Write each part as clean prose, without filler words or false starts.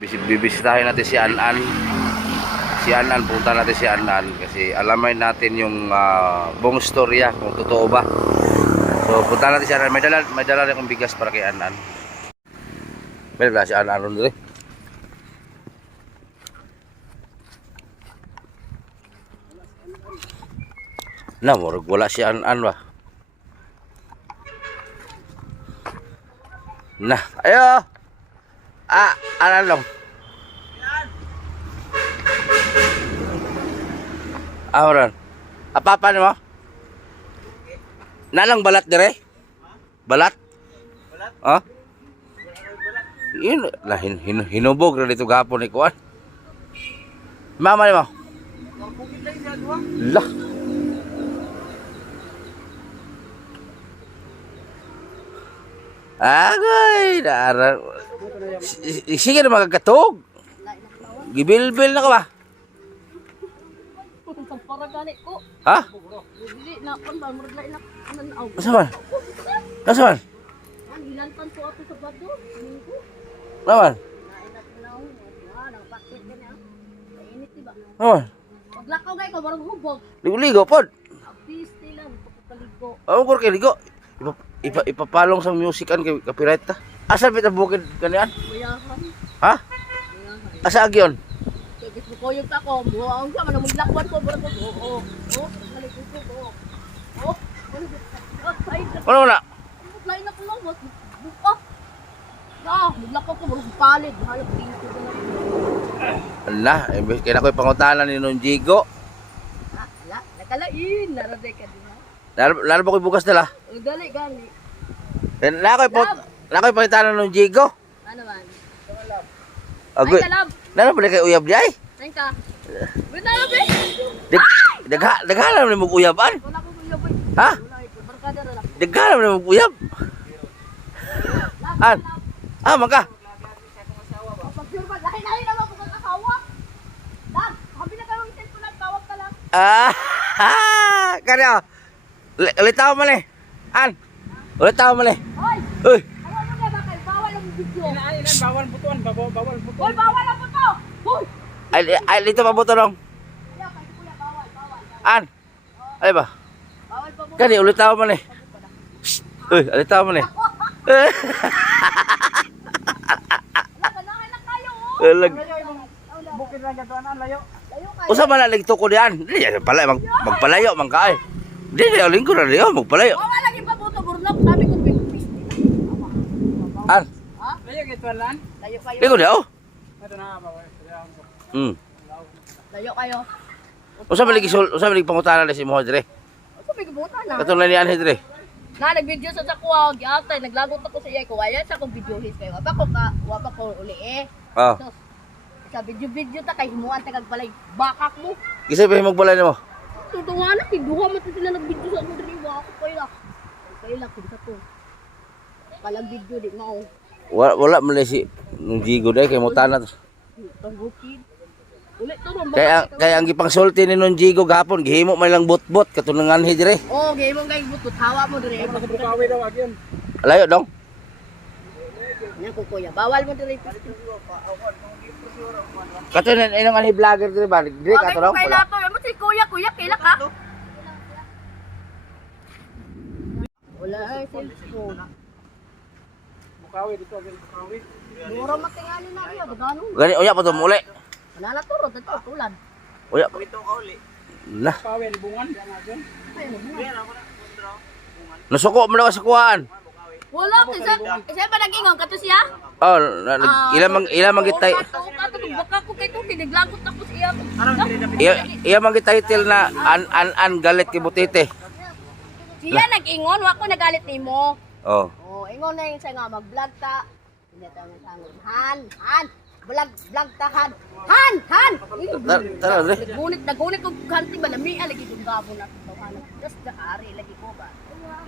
Bibisitahin natin si Anan. Si Anan, punta natin si Anan kasi alamin natin yung buong storya kung totoo ba. So punta natin si Anan. May dala rin akong bigas para kay Anan. May dala si Anan ron dito. Na, wala si Anan ba? Na, ayo! Anan lang. Ron. Apa mo? Nalang balat dire? Balat? Balat? Oh? Yun, hinubog na dito gapon ni Kuan. Mama ni mo? Lah. Agay, dara. Sige na magkatog. Gibilbil na ka ba? Ha? Nasaan? Nasaan? Nasaan? Nasaan? Paglakaw gay ko barang hubog. Ligo-ligo pod. Piste lang pagkaligo. Oh, ko kay ligo. Ipapalong sang musican kay copyright ta. Asa bita bukid kanian? Mayahan. Ha? Asa agyon? Kaya ko koyog ta ko. Buhaon ka man maglakwan ko barang ko. Oo. Oh, balik ko. Oh. Wala wala. Lain na ko lang was. Buka. Maglakaw ko barang palit. Halap dito ko na. Ala, imbes kaya ako'y pangutanan ni Nung Jigo. Ala, nakalain. Naraday ka din ha. Lalo ba ko'y bukas nila? Dali, gali. Nako'y pangutanan ng Jigo. Ano man? Agoy. Ay, kalab. Lalo ba na kayo uyab di ay? Saan ka? Wait na lang, Daghalam na mo uyaban. wala ko kuya, boy. Ha? Wala ko. Barkada na lang. Daghalam na mo uyab. An? Mangka. Pag-sure ba? Lahi-lahi naman kung mag-asawa. Dad, habi na kayo yung cellphone at tawag ka lang. Kaya. Ulitaw mo le. An? Ulitaw mo le. Hoy! Uy. Ayaw mo na ba kayo? Bawal ang video. Ilan, bawal butuan, bawal butuan. Hoy, bawal ang buto! Hoy! Ay, dito pa buto dong. Ayaw, kayo kuya, bawal. An? Ay ba? Bawal pa mo. Kani, ulitaw mo le. Uy, ulitaw mo le. Ganahan lang kayo, oh. Lag. Bukid lang gatuan ang layo. Layo kayo. Usa man na ligto ko diyan. Di pala magpalayo man ka ay. Di lingkod na diyo magpalayo. Bawal lagi pa buto, burnok. Sabi ko, piste. An? Ha? Layo gituan lang. Layo kayo. Lingkod diyo. Ito na bawal. Layo kayo. Usa man ligi pangutanan na si mo dire. Ako, may kabutan na. Katong ni anhi dire. Na nag-video sa sakwa, giatay, naglagot ako sa iya ko. Ayan sa akong video his kayo. Wapa ko uli eh. Oh. So, sa video ta kay himuan ta kagbalay bakak mo. Kisay pa magbalay nimo. Tutunganan tiduha man sila nag-video sa akong diri wa ako kay la. Kay la kung sa to. Palang video di mao. Wala man si Nung Jigo dai kay mutana. Tangukid. Uli to ron. Kaya ang gipangsulti ni Nung Jigo gahapon gihimo man lang bot-bot katong anhi dire. Oh, gay mo kay butut hawa mo diri. Bukawi daw agyan. Layo dong. Nya ko kuya, bawal mo diri. Katong inong anhi vlogger dire ba? Dire Okay, kato dong. kay lato, mo si kuya, kila ka. Wala ay cellphone. Bukawi dito agyan bukawi. Mura matingali na iyo, dagano. Gani uya pa to muli. Nala turo dito tulan. Uya. Lah, Bukawi ni bungan agyan. nasuko mo na sa kuan. Wala kasi pa nag-ingon kato siya. Oh, ilang man gitay. Kato baka ko kay to pinaglagot ako siya. Iya man title na an galit kay Butite. Siya nag-ingon, wa ko nagalit nimo. Oh. Oh, ingon na yun sa nga mag-vlog ta. Hindi ta nga sangon. Han. Vlog ta han. Han. Tara dire. Nagunit ko kanti ba lami lagi kong gabo na to han. Just nakari lagi ko ba.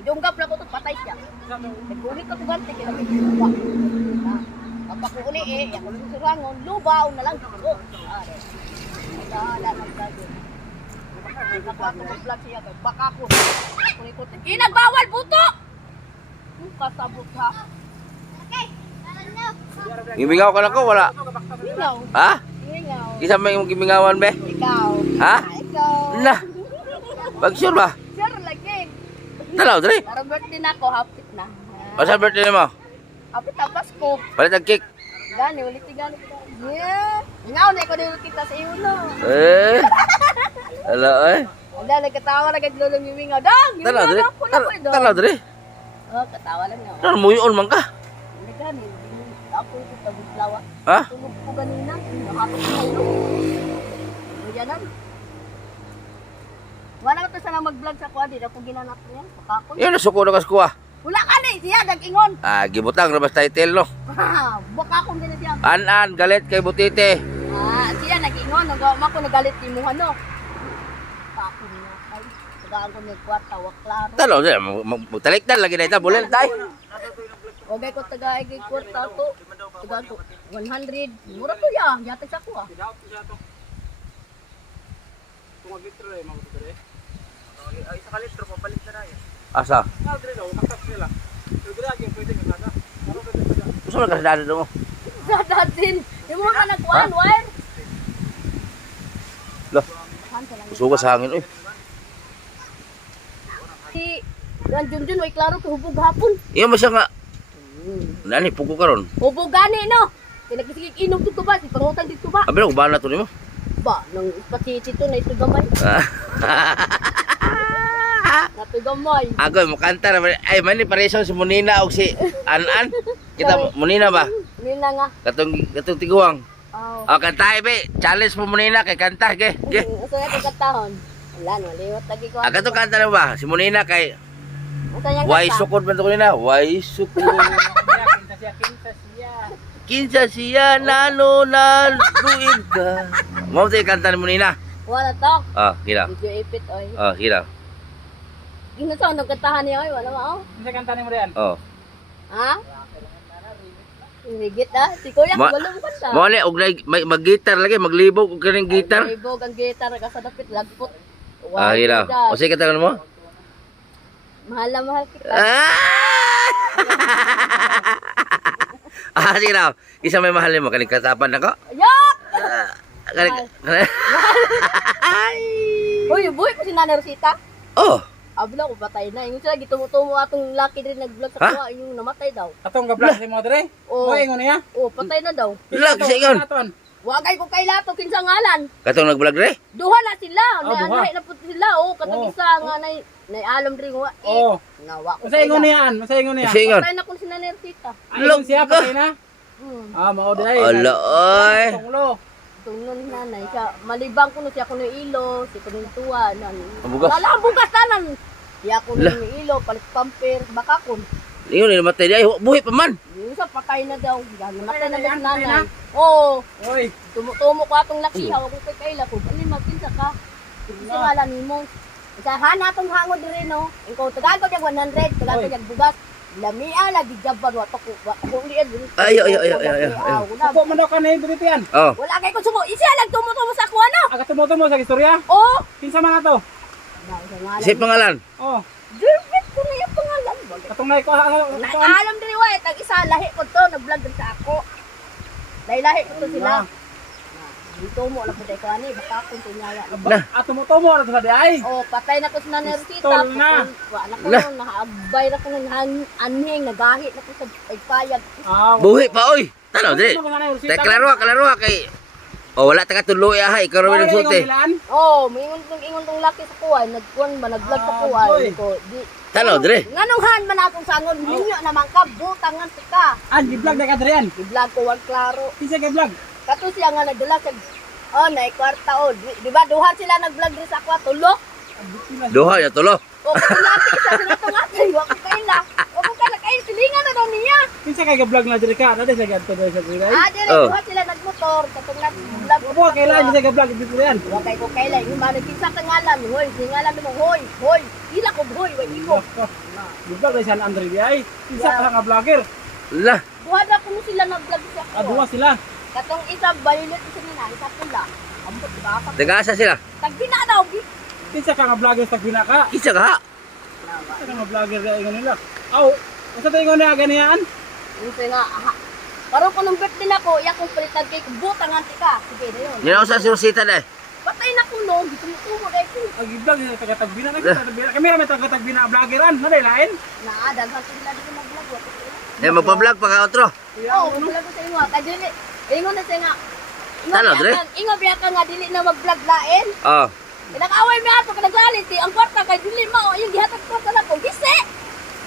Idunggap na ko to patay siya. Nagunit ko kanti kay lagi ko. Kapag ko uli ako susurangon, lubaw na lang ko. Are. Dala mag-vlog. Vlog siya baka ko. Inagbawal puto. Kasabot ha. Okay. Gimingaw ka na ko wala. Ingaw. Ha? Ingaw. Isa may mong gimingawan be? Ikaw. Ha? Ikaw. Na. Pag sure ba? Sure lagi. Tanaw dre. Para birthday na ako, hapit na. Asa birthday mo? Hapit na Pasko. Palit ang cake. Gani, ulit gani. Yeah. Ingaw na ko din kita sa iyo no. Eh. Ala ay. Wala, nagkatawa na kag lolo mimingaw. Dang! Tanaw dre. Tanaw dre. Oh, katawa lang na. Tanaw muyon man ka. Gani, ako ito taguglawa. Ha? Tulog ko ganina. Nakapit na ulo. Yan na. Wala ko to sana mag-vlog sa kuha. Di na ko ginanap niya. Pakakon. Yan nasuko na kaskuha. Wala ka na siya. Nag-ingon. Ah, gibutang na bas title no. Bakakon din na siya. An galit kay Butite. Siya nag-ingon. Nagawa ko nagalit ni Muhano. Pakakon niya. Ay, tagaan ko nagkwarta. Waklaro. Tanaw dre. Magtalikdan lagi na ita. Bulel tay. Okay ko tagaay kay kwarta ko. Tagaan ko 100. Mura to ya. Yatag sa kuha. Sidaw ko siya to. Kung mag-litro eh, mag-litro eh. Ay, isa ka litro, papalit na na yun. Asa? Nga, dire daw, kakap nila. Pero dire, aging pwede ka sana. Ano pwede ka sana? Gusto mo nagkasadaan mo? Sa datin. Yung mga ka nagkuhan, wire. Lah, gusto ka sa hangin oy. Si Juan Junjun, way klaro ko hubog hapon. Iya mo siya nga. Nani pugo karon. Hubog gani, no? Pinagkisigig inom dito ba? Si pangutang dito ba? Abi ko bala to nimo. Ba, nang ipatiti to na ito gamay. Na ito gamay. Ako mo kanta na ay mani pareso si Munina og si An-an. Kita Munina ba? Nila nga. Katong tiguang. Oh. O kanta be, challenge mo Munina kay kanta ge. Ge. Asa na katahon? Wala, no. Liwat lagi ko. Aga to kanta na ba? Si Munina kay Asa yang Why sukod man to nina? Why sukod? Kinsa siya nano na luig ka. Mo tay kanta ni Munina. Wala to. Ah, kira. Video ipit, oy. Ah, kira. Ino sa nang katahan niya, oy. Wala mao. Isa kanta ni mo riyan. Oh. Ha? Higit ah. Si Kuya, Ma- wala mo kanta. Mo ni og mag-gitar lagi, maglibog og kaning gitar. Ay, ibog ang gitar ka sa dapit lagpot. Ah, kira. O sige kanta mo. Mahal na mahal kita. Ah, sige na. Isa may mahal mo kaning katapan nako. Yak! Kaning Uy, buhay ko si Nana Rosita. Oh, Abla ko patay na. Yung sila gitumutumo atong laki din nag-vlog sa Ha? kuha. Yung namatay daw. Atong gablas si mo dire. Oo. Mo ingon niya. Oh, patay na daw. lag sigon. Wagay ko kay Lato kinsa ngalan. Katong nag-vlog re. Duha na sila. Oh, duha. Naanay na po sila. Oh, katong Oh. isa nga nay alam rin wa. Oo. Nawa ko. Masa ingon niyan, masa ingon niya. Sigon. Patay na ko si Nana Rosita. Ayun siya patay na. Hmm. Mao dire. Ala oy. Tunglo. Tungnon nanay siya. Malibang ko siya kuno ilo, si kuno tuwa nan. Ang bugas. Wala ang bugas tanan. Siya kuno Lah. ilo, palit pamper, bakakon. Ingon ni matay di ay buhi pa man. Yung sa patay na daw. Namatay na daw si Patay na? nanay. Oo. Oy. Tumutumo ko atong laki. Hawag ko kay Kayla. Kung ano magpinsa ka. Kasi ngalan mo. Isa hanatong hangod rin no. Ikaw tagal ko yung 100. Tagal ko Oy. yung bugas. Lamia lagi jaban. Wato ko. Kung liyan. Ay. Ako man daw kanay diri yan. Oh. Wala kayo kung sumo. Isa nagtumutumo sa kuha no. Aga tumutumo sa istorya. Oo. Kinsa man ato? Si pangalan. Oh. Direct ko na yung pangalan. Katong nay ko Alam din wa tag isa lahi ko to nag-vlog din sa ako. Lahi ko to sila. Dito mo lang puday ko ani baka akong tunyaya. Ato mo tumo ra sa di ay. Oh, patay na ko sa Nana Rosita. Pistol na. Wala ko Lah. nun, nakaabay na ko nun anhing, nagahit na ko sa pagpayag. Ah. Buhi pa oy. Tanaw di. Tay klaro kay. Oh, wala ta katuloy aha, ikaw rin ang sulti. Oh, ingon tong laki sa kuwan, nagkuhan ba, nag-vlog sa kuwan. boy. Ko, di, Tanaw dire. nganunghan man akong sangon, ninyo naman ka, butangan ka. An di vlog na ka diri yan. I-vlog ko, wag klaro. Kinsa ka vlog? Kato siya nga nagdala sa oh, nay kwarta oh. Di ba duha sila nag-vlog rin sa kwa tulo? Duha ya tulo. O kasi laki isa sila tong atay, wa ko kaila. Wa ko kaila kay silingan na daw niya. Kinsa ka vlog na diri ka? Dati sa ganto diri sa diri. Ah, dire Oh. duha sila nagmotor, katong nag-vlog. Opo, kailan kinsa ka vlog diri yan? Wa kay ko kaila, yung mga nagkisa ka ngalan, hoy, singalan mo hoy, hoy. Ila ko hoy, way iko. Di vlog na San Andre di ay. Kinsa ka nga vlogger? Lah. Duha na kuno sila nag-vlog sa Ah, duwa sila. Katong isa violet isa na, isa pula. Ambot ba ka? Tagasa sila. Tagina daw gi. Kinsa ka nga vlogger sa gina ka? Isa ka. Kinsa ka nga vlogger na ingon nila? Aw, asa ta ingon na ganiyan? Yung nga Karon ko nung birthday na ko, iya kong palitan kay butang anti ka. Sige na yun. Yan ako sa si Rosita na eh. Patay na ko no, di ko mutumo dahil ko. Ang i-vlog yung taga-tagbina na. Kami namin taga-tagbina vloggeran. Ano dahil lain? Naadalhan sila di ko mag-vlog. Eh, magpa-vlog pa ka outro. Oo, mag-vlog ko sa inyo. Kadili, ingon na siya nga. Talo, Dre? Ingon biya ka nga, dili na mag-vlog lain. Oh. Pinag-away mo ato, kanagalit. Ang kwarta kay dili mo, yung gihatag kwarta na ko, gisi.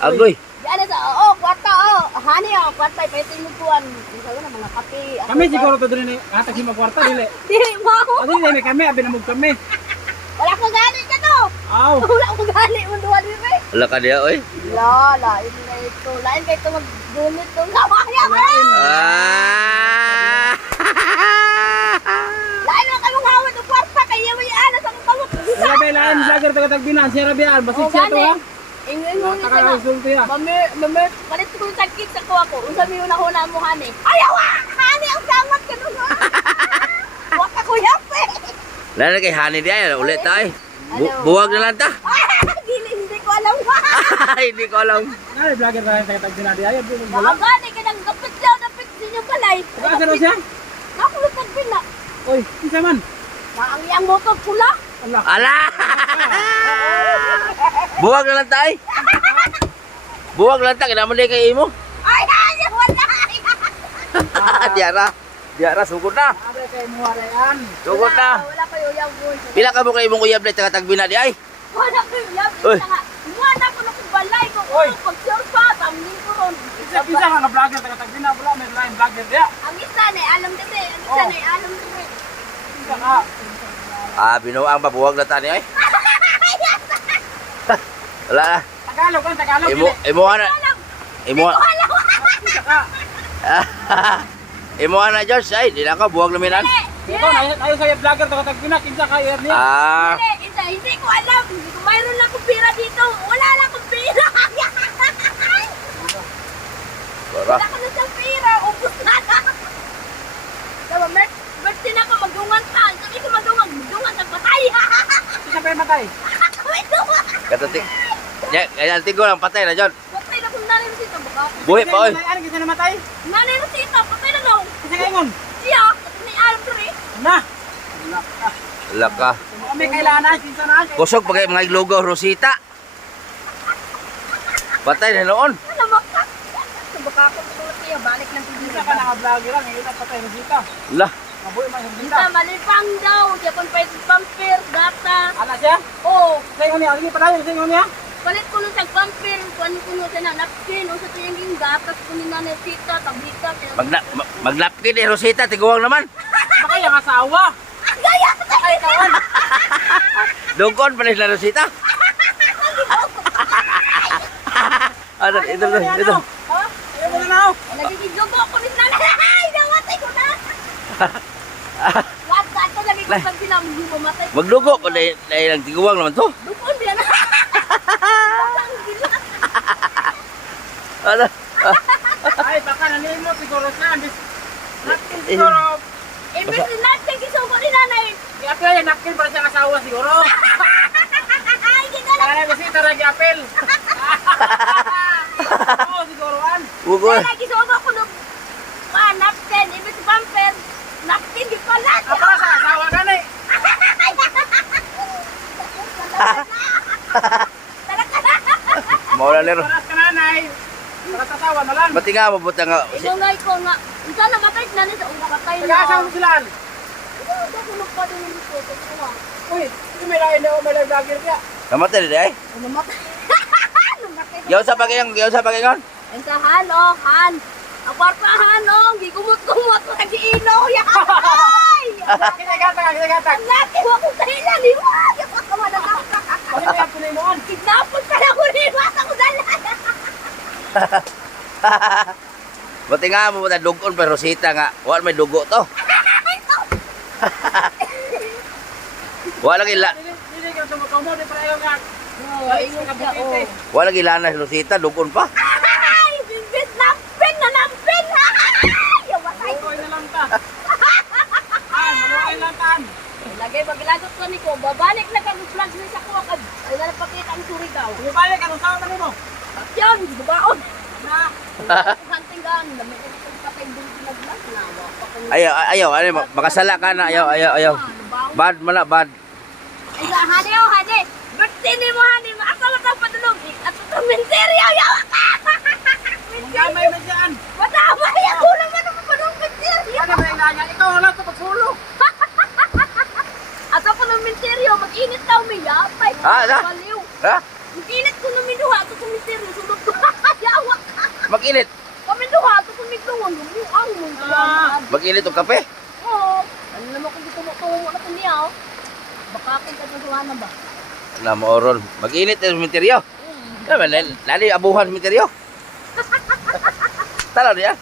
Agoy. Di ano sa, oo, kwarta, oo. Hani, oo, kwarta, pwede mo kuhan. Sabi na, mga kape. Kami siguro to din ni atag himag kwarta dili. Dili mo. Adi dili kami abi namog kami. Wala ko gani ka to. Aw. Wala ko gani mo duwa di ba? Wala ka diya, oy. La, ini na ito. Lain kay ito mag-gunit to. Kamaya mo. Ah! Lain mo kayo ngawin ng kwarta. Kaya mo yan. Sa pamuk. Wala dahil lain vlogger taga-tagbina. Siya rabian. Basig siya to ha. Ingon ni Kakakasulti ha. Mamer, palit ko yung tagkik sa kuha ko. Unsa mi una huna mo hani? Ayaw ah! Hani ang gamat ka nun. Waka ko yape. Lala kay Hani diya, ulit tayo. Ano? Buwag na lang ta. Dili, hindi ko alam. Hindi ko alam. Ano vlogger na taga-tagbina di ayo dili mo. Nakagani ka ng kapit daw, kapit din yung balay. Taga sa siya? Nakulot nagbina. Oy, kinsa man? Na ang iyang mo pula. Allah. Ala! Buwag na lang tayo. Buwag na lang tayo, kinaman din kay imo. Ay, ay, wala. Diara. Diara, sugod na. Abre kay mo halayan. Sugod na. Wala kayo yung voice. Pila ka mo kay imong uyab na taga-tagbina di ay? Wala kayo yung Uy. Wala ko na kong balay ko. Oy. Pag-surfa, tamlin ko ron. Kinsa nga vlogger taga-tagbina wala may lain vlogger dia. Ang isa na, alam kasi. Ang isa na, alam kasi. Kinsa ka? Ah, binuang ba buwag na tani ay? Wala na. Tagalog kan Tagalog. Imo ana. Imo. Kinsa ka? Imo ana George ay, di na ka buwag na minan. Ito na ayo sa vlogger taga-tagbina kinsa ka niya? Ah, Hindi ko alam. Hindi ko mayroon lang akong pira dito. Wala lang akong pira. bara. Wala ko na siyang pira. Ubus na na. Diba, birthday na ako. Magdungan ka. Sabi ko magdungan. Magdungan sa patay. Kinsa pa matay? Magdungan. Katati. Ya, kaya tigo lang patay na John. Patay na kung nanay Rosita. Baka ako. Buhi pa oy. Ano kinsa namatay? Nanay Rosita. Patay na daw. Kinsa ka ingon? Siya. May alam ko rin. Na. Wala ka. Kami kailangan kinsa na. Kusog pagay mga logo Rosita. Patay na noon. Ano makak? Baka ako tulad niya. Balik ng Kinsa pibira. ka naka-vlogger ang ila patay ng sita. La. Mabuhi man yung Kita sita. malipang daw. Diya kung pwede pampir. Data. Ana siya? Oh. Sa ingon niya, sige padayon sa ingon niya. Palit ko nung tagpampir, kuan ko nung sa napkin, o sa tuyang gatas ko ni Nanay Tita, tablita, Magnapkin eh Rosita, tiguang naman. Baka yung asawa. Gaya! Ay kawan. Dugkon pa nila Rosita. Ano, ito. Ha? Ayaw mo na na. Nagigiglubo ako ni Nanay! Ay! Namatay ko na! Lahat ko lagi ko pag sinabi, hindi mamatay. Magdugo pa dahil ang tiguang naman to. Dukon din na! Ano? Ay baka nanimo siguro siya. Napkin siguro. Imbes ni natin kisuko ni Nanay! Di apel yan, napkin para siyang asawa siguro. Ay! Gigala! Kaya na si Taragi apel. Oo, siguroan. Ugo. Kaya kisuko ko nung napkin, imbes ni pamper, napkin di pala! Ako na sa asawa ka na eh. Mawala nero. Paras ka nanay. Para sa asawa na lang. Pati nga mabuta nga. Ikaw nga, ikaw nga. Isa na matay na nito. Una katay na. Nag-aasawa mo sila. Ikaw, ito kulog pa din yung ito. Ito Uy, hindi may lain na may live vlogger kaya. Namatay din ay. Namatay. Namatay. Yaw sa pagkingon. Ang sa Han, oh, Han. Ang kwartahan, oh. Gigumot-gumot. Nag-iinaw yan. Ay! Kinagatag. Ang laki mo akong dahilan. Iwag. Yung pagkamadagaw. Ano kaya pulinuan? Kidnapon pa na ko. Iwas ako dalan. Pati nga mabuta dugon pa Rosita nga. Wala may dugo to. Wala gila. Hindi ka tumakaw mo. Di para yung nga. Oh, ingat ka, oh. Wala gilana si Rosita, dugon pa. Ay! Bimbit nampin na nampin. Ay! Yamatay. Maluoy na lang ta. Maluoy lang tan. Lagay maglagot ko ni ko. Babalik na kang vlog ni sa kuha ka. Ay na napakita ang Surigao. Bumalik ka. Saan ka mo? At yan, babaon. Na. Hunting gun. Dami ko patay doon. Ayaw, makasala ka na, ayaw. Bad man na, bad. Ay, hane, oh, hane. Birthday ni mo, hane. Asa mo tayo padulog? At ito, menteryo, yawa ka! Mamay na dyan. Matamay ako naman ang padulog menteryo. Ano ba yung nanya? Ikaw wala ito pagsulo. At ako ng menteryo, mag-init daw may yapay. Na? Baliw. Ha? Mag-init ko ng minuha, ito sa menteryo, sunod ko. Yawa ka! Mag-init. Kamiduha, ito sa minuha, lumuang mo. Mag-init o kape? Oo. Ano naman kung tumo na ko niya, oh. Baka akong katutuhan na ba? Na moron. Mag-init ang sementeryo. Lali abuhan sementeryo. Tala niya.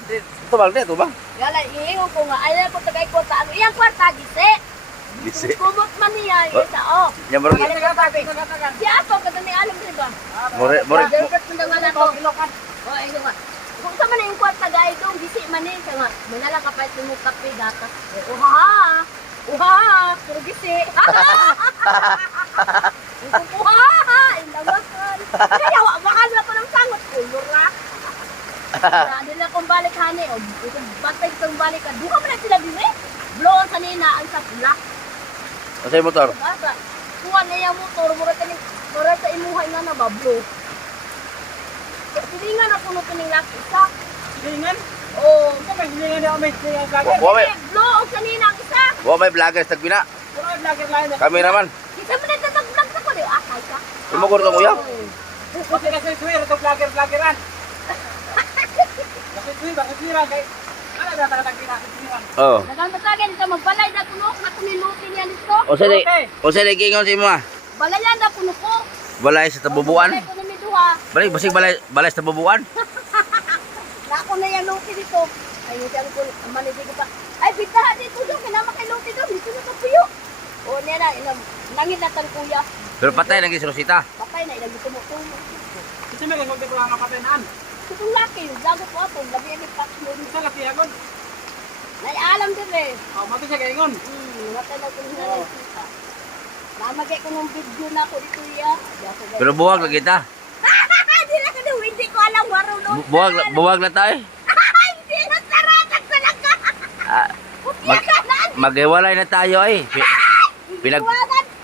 Tubang niya, tubang. Gala, iingon ko nga, ayaw ko tagay ko ta, ano, iyang kwarta, gise. Gise. Kumot man niya, isa, oh. Yan mo rin. Si Ato, kada may alam, di ba? More. Dapat mo naman ako. Oh, ayun nga. Kung sa man na yung kwarta, guys, doon, gisi man niya, siya nga, may nalang kapait mo kape, gatas. Uha, puro gisi. Uha, indawakan. Kaya, wakal na ko ng sangot, ulura. Nila kong balik hani, o bantay kong balik ka. Duha mo na sila bime. Blow ang kanina, ang sa pula. Ano yung motor? Basta, kuha na yung motor, mura sa imuhay nga na ba, blow. Silingan ako nung pining laki isa. Silingan? Oo. Kamay silingan na may silingan vlogger. Blow ang kanina ang isa. Wa may vloggers tagbina. Wala may vlogger lain na. Cameraman. Kita mo na tatag-vlog sa ko, di ba? Akay ka. Imugor ka kuya? Kasi nasusuwir ito vloggeran. Nasusuwir, nasusuwiran kay... Ano na talagang pinasusuwiran? Oh. Nagang-tasagan ito, magbalay na kunok na kunilutin yan ito. O sa gingon si mo ah. Balayan na kuno ko. Balay sa tabubuan. Balay ko na may duha. Balik basig balay sa tabubuan. Na ako na yan luti dito. Ayun siyang ko, manigig ko pa. Ay, bitahan dito doon. Kinama kay luti doon. Dito na ka puyo. O, niya na. Nangin na tan kuya. Pero patay lagi si Rosita. Patay na. Ilagi tumutumo. Kasi may kung dito ang kapatynaan. Itong laki. Lagot ko ato. Labi yan yung patch yun. Sa laki agon. Naialam din eh. Oh, mati siya kaingon. Matay na kung na kita. Namagay ko ng video na ako dito ya. Pero buwag lagi ta. Hindi lang ano. Hindi ko alam marunong. Buwag na tayo. Hindi na saratan talaga. Maghiwalay na tayo ay.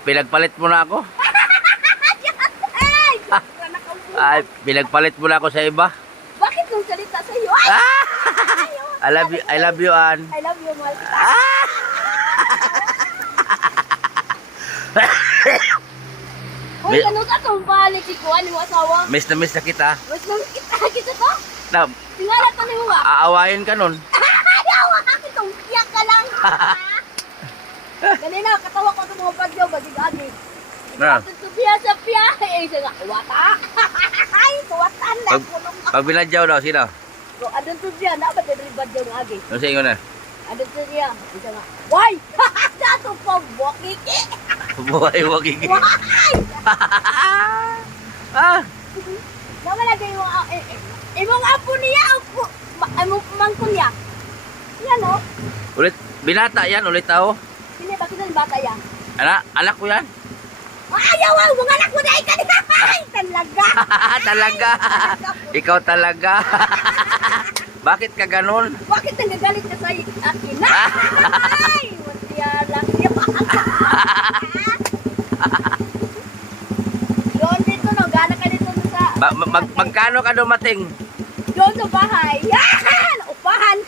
Pinagpalit mo na ako. Ay, pinagpalit mo na ako sa iba. Bakit nung salita sa iyo? I love you, Ann. I love you, mahal kita. Hoy, Mi- ano ka itong balik si Kuan, yung asawa? Miss na kita. Mas nang kita to? Na, Tingala to ni Huwa. aawayin ka nun. Ayaw, itong tiyak ka lang. Ganina, katawa ko itong mga bagyo, bagig-agi. Na. Tubiya sa piyahe, eh, siya nga, wata. Ay, tuwatan na, kulong ako. Pag binadyaw daw, sino? So, adun tubiya, na ba din bagyo ng agi? Ano sa inyo na? Adun tubiya, siya nga, why? Dato pa, bokiki. Buhay, wag igig. Why? Ah, Naman lagay mo, imong apo niya, imong pamangkon niya. Yan o. ulit, binata yan, ulit ako. Hindi, bakit ang bata yan? Anak ko yan. Ayaw, mga anak mo na ikan. Ay, talaga. Talaga. Ikaw talaga. Bakit ka ganun? Bakit nagagalit ka sa akin? Ay, masya lang yun. Doon dito, no? Gana ka dito sa... Magkano ka dumating? Doon sa bahay. Yan! Upahan.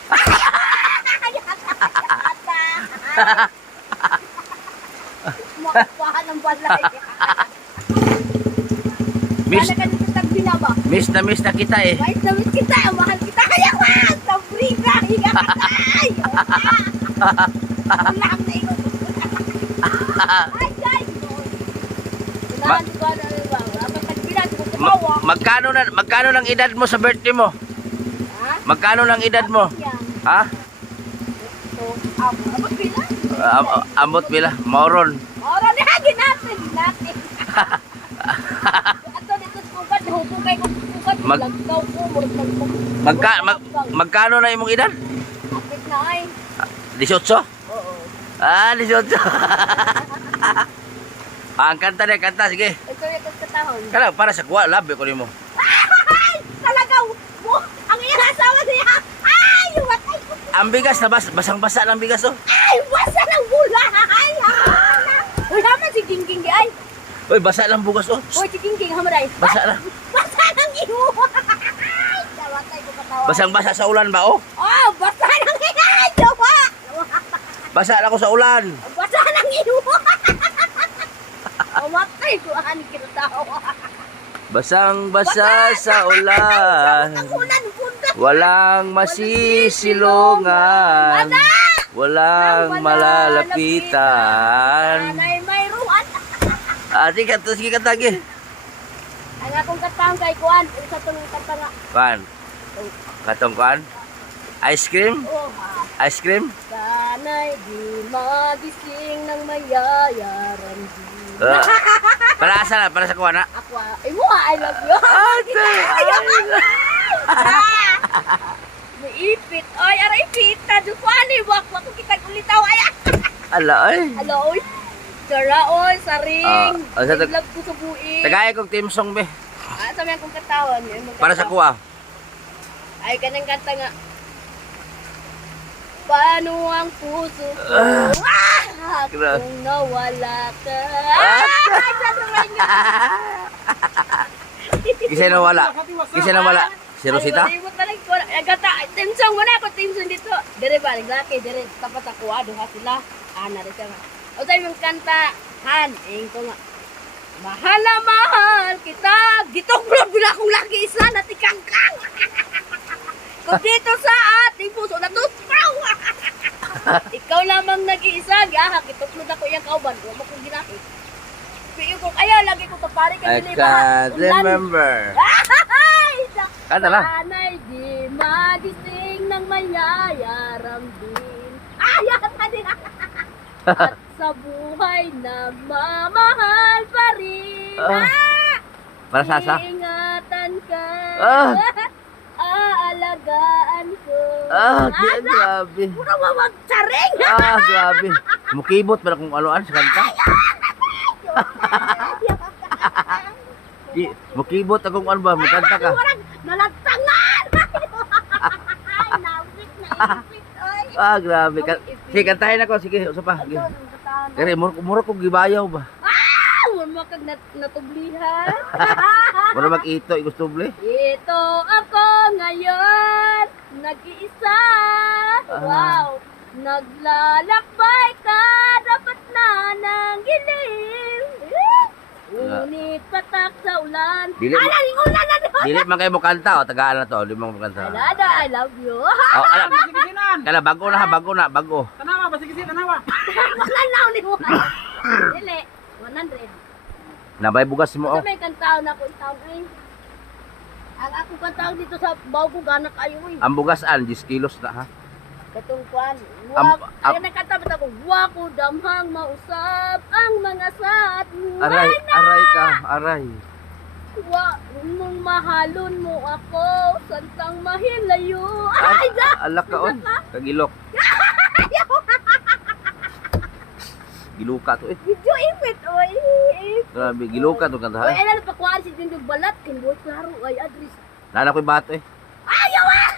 Maupahan ng balay. Miss, Gana ka dito sa tagbina ba? miss na kita eh. Wait, na-miss kita. Mahal kita. Kaya man! Sa free ka. Ay! Walang na ikaw. Ay, guys! Kailangan ko na rin ba? Wala pa tagbina. Kung kumawa. Magkano ng edad mo sa birthday mo? Ha? Magkano ng edad mo? Yan. Ha? So, abot pila? Ambot bila, mauron. Ora na, ginapin natin. Ato dito sa ugat, nahupugay ko sa ugat. Lagkaw ko, Magkano na imong edad? Apit na ay. 18? Oo. 18. Ang kanta na, kanta, sige. Ito yung katahon. Kala, para sa kuwa, love ko nimo. Ay! Talaga! Ang iyang asawa niya! Ay! Watay ko! Ang bigas na basang-basa ng bigas oh. Ay, basa ng gulay! Uy, naman si King di ay. Uy, basa ng bugas oh. Uy, si King hamaray. Basa na. Basa ng iyo! Tawatay ko katawa. Basang-basa sa ulan ba oh? Oh, basa ng iyo! Jawa! Basa na ako sa ulan. Basa ng iyo! Tawatay ko ani kinatawa. Basang-basa sa ulan. Ang ulan punta. Walang masisilungan. Walang malalapitan. Nanay mayroon. Sige katagi. Ang akong katang kay Kuan, isa tong katang nga. Kuan. Katong kuan. Ice cream? Oh, Ice cream? sana'y di magising ng mayayaran di. Para asa na? Para sa kuan na? Ako, ay mo, I love you. May ipit. Ay, aray ipita. Dukwani, wak ko kita ulitaw. Ay, Ala ay. hello, oy. Sara, oy, saring. Sa Love ko sa buin. Tagay kong team song be. Sabi akong katawan. Para sa kuha. Ay, kanang kanta nga. Paano ang puso ko? Grabe. Kung nawala ka. Kisay na wala. Kisay na wala. Si Rosita? Ay, malimot na lang ko. Agata, timsong mo na ako, timsong dito. Dire ba, naglaki, dire, tapat ako, duha sila. Ana, rin siya nga. O tayo mong kanta, Han, ko nga. Mahal na mahal kita, gitong bila kong laki isa, natikangkang. Kung dito sa ating puso, natuspaw. Ikaw lamang nag-iisa, gahak, ituklod ako yung kauban, huwag mo kong ginakit. Piyo ko, ayaw, lagi ko tapari I kay can't remember. Ay! Kanta na. Sana'y di magising ng mayayaram din. Ayaw na din. At sa buhay nagmamahal pa rin. Para sasa? Ingatan ka. Ah. Aalagaan ko. Grabe. Puro mawag saring. Grabe. Mukibot pala kung ano-ano sa kanta. Mukibot akong ano ba, mukanta ka. Warang nalagtangan. Ay, nawit na ipit. Ay. Grabe. Sige, kantahin ako. Sige, usa pa. Sige. Kaya, mura kong gibayaw ba? Huwag mo kag natublihan. Mura mag-ito, igustuble. Ito ako ngayon, nag-iisa. Wow, naglalakbay ka, dapat na ng gilim. Ngunit patak sa ulan. Dili mo- Ay, ulan na doon. Dili man kayo mo kanta o tagaan na to, di mo kanta. Alada, I love you. Oh, alam. Basigisinan. Kala bago na ha, bago. Tanawa, basigisinan, tanawa. Mananaw ni mo. Dili, 100. Nabay bugas mo oh. Kasi may kantaon ako itawag ay. Ang ako kantaon dito sa baw ko ganak ayo eh. Ang bugasan 10 kilos na ha. Katong kwan. Am- Ay nakatabot ako. Wa ko damhang mausap ang mga saat mo. Aray ka, aray. Wa mong mahalon mo ako santang mahilayo. Ay da. Alak ka on. Kagilok. Giluka to eh. Video ipit oy. Grabe, giluka to kanta Oy ha. ano pa kwan si Dindog balat kin boy klaro ay address. Nana ko'y bato eh. Ayaw ah.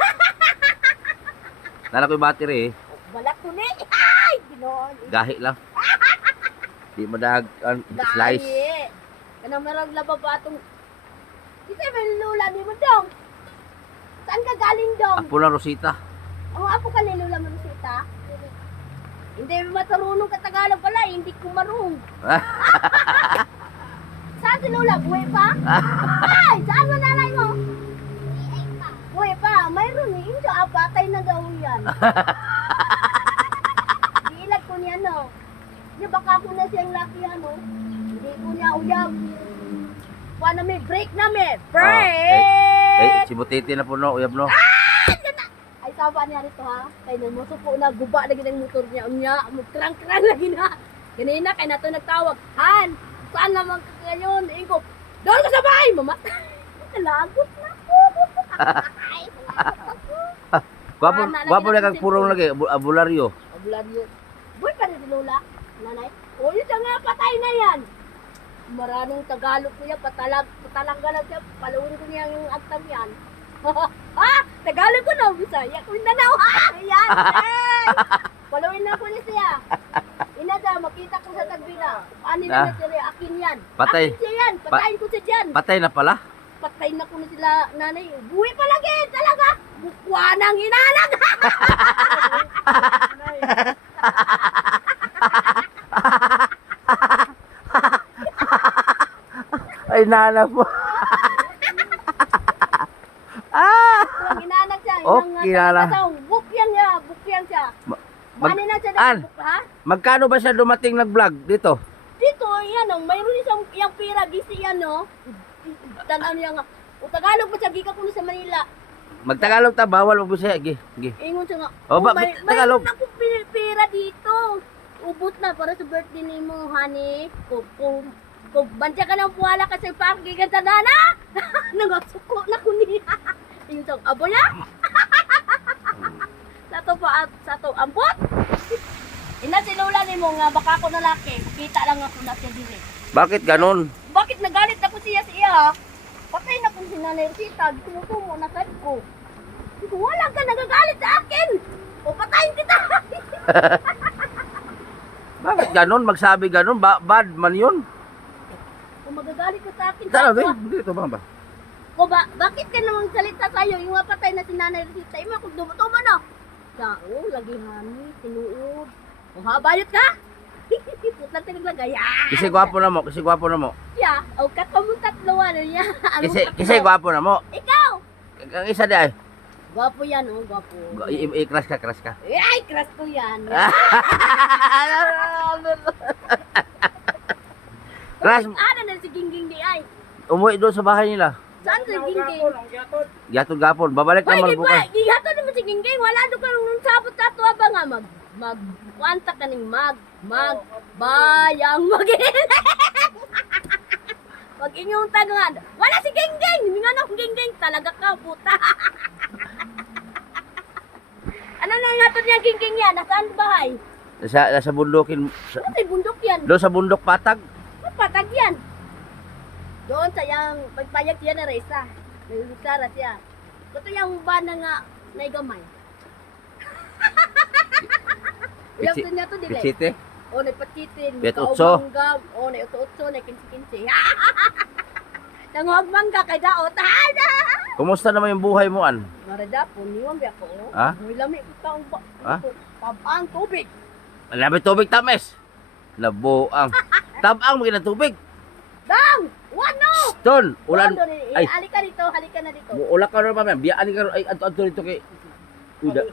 Nana ko'y battery eh. Balat ko ni. Ay ginoon. Gahi lang. Di madag slice. Dali. Kanang marag laba pa atong. Kita may lula ni mo dong. Saan ka galing dong? Apo na Rosita. Ang apo ka ni lula mo Rosita. Hindi mo matarunong ka Tagalog pala, hindi ko marunong. Saan si Lula? Buhay pa? Ay! Saan mo nanay mo? Buhay pa. Mayroon eh. Hindi, patay na daw yan. Diilag ko niya, no? Di baka ko na siyang laki, ano? Hindi ko niya uyab. Paano may break namin? Break! Si Butiti na po no, uyab no. Ay, sabi niya rito ha. Kaya nang masupo na, guba lagi ng motor niya. Magkrang-krang lagi na. Ganina, kaya nato nagtawag. Han, saan naman ka ngayon? Ingo, doon ka sa bahay, mama. Lagot na po. Ay, lagot ako. Gwapo na kag purong lagi, abularyo. Abularyo. Boy pa rin si Lola, nanay. O, yun siya nga, patay na yan. Maraming Tagalog ko yan, patalaga lang siya. Paluin ko niya yung agtam yan. Ha? Tagalog ko na, Bisaya ko Mindanao. Yan, eh. Followin na ko ni siya. Inada, makita ko sa tagbi na. Ano na sila, akin yan. Patay. Akin siya yan, patayin ko siya dyan. Patay na pala. Patay na ko na sila, nanay. Buwi pa lagi, talaga. Bukwa ng inalag. Ay, nana po. Ang inanak siya. Okay, nana. Bukyang niya, bukyang siya. Mani na siya An? ha? Magkano ba siya dumating nag-vlog dito? Dito, yan o, mayroon isang yung pira, gisi yan o. Tanaw niya nga. O Tagalog pa siya, gika ko na sa Manila. Magtagalog ta, bawal mo siya. Gi, gi. Ingon siya nga. O, ba, Mayroon Tagalog? akong pira dito. Ubot na para sa birthday ni mo, honey. Kung bantya ka ng puwala kasi pakigan sa nana. Nangasuko na ko niya. Ingon siya, abo ya? Sa to ambot. Ina sinula ni mo nga baka ako nalaki. Kita lang ako na siya dire. Bakit ganun? Bakit nagalit ako siya ha? Patay na kung si Nanay Rosita. Tinutumo na sad ko. Kung wala ka nagagalit sa akin. O patayin kita. Bakit ganun? Magsabi ganun? Bad man yun? Kung magagalit ka sa akin. Talaga ako, eh. Dito ba ba? O bakit ka namang salita sa'yo? Yung nga patay na si Nanay Rosita. Ima kung dumutuma na. Sao, lagi hani, tinuod. O habayot ka? Putlan talaga. Kasi gwapo na mo. Kasi gwapo na mo. Ya, o kakamong tatlo ano niya. Kasi gwapo na mo. Ikaw! Ang isa di ay. Gwapo yan, oh, gwapo. I-crush ka, crush ka. Ay, crush ko yan. Crush, Ano na si Gingging di ay? umuwi doon sa bahay nila. Saan si Gingging? Ang gyatod. Gatod gapon. Babalik Hoy, naman di ba? bukas. Gihato naman si Gingging. Wala doon ka nung sabot sa tuwa ba nga kuwanta ka ng bayang Pag inyong tagangan, wala si Gingging. Hindi nga na Gingging. Talaga ka, puta. Ano na yung hatod niya Gingging yan? Nasaan bahay? Nasa bundukin. Ano sa bundok yan? Doon sa bundok patag. Patag yan. Doon sa yung pagpayag siya na Reza. Naglusara siya. Ito yung bana nga naigamay. Ilang to niya to dili. Pichite. O nagpachitin. Bet otso. O na utso na kinsi-kinsi. Nanguhagmangga kay daot. Kumusta naman yung buhay mo, An? Marada po, niwang biya ko. Ha? Muy lami taong ba? Ha? Tabang tubig. Labi tubig tames. Labuang. Tabang mo ng tubig. Dang! Wano! Don, ulan. Ay, Halika dito, halika na dito. ulak ka na naman. Biyaan ka ay adto dito kay. Uda.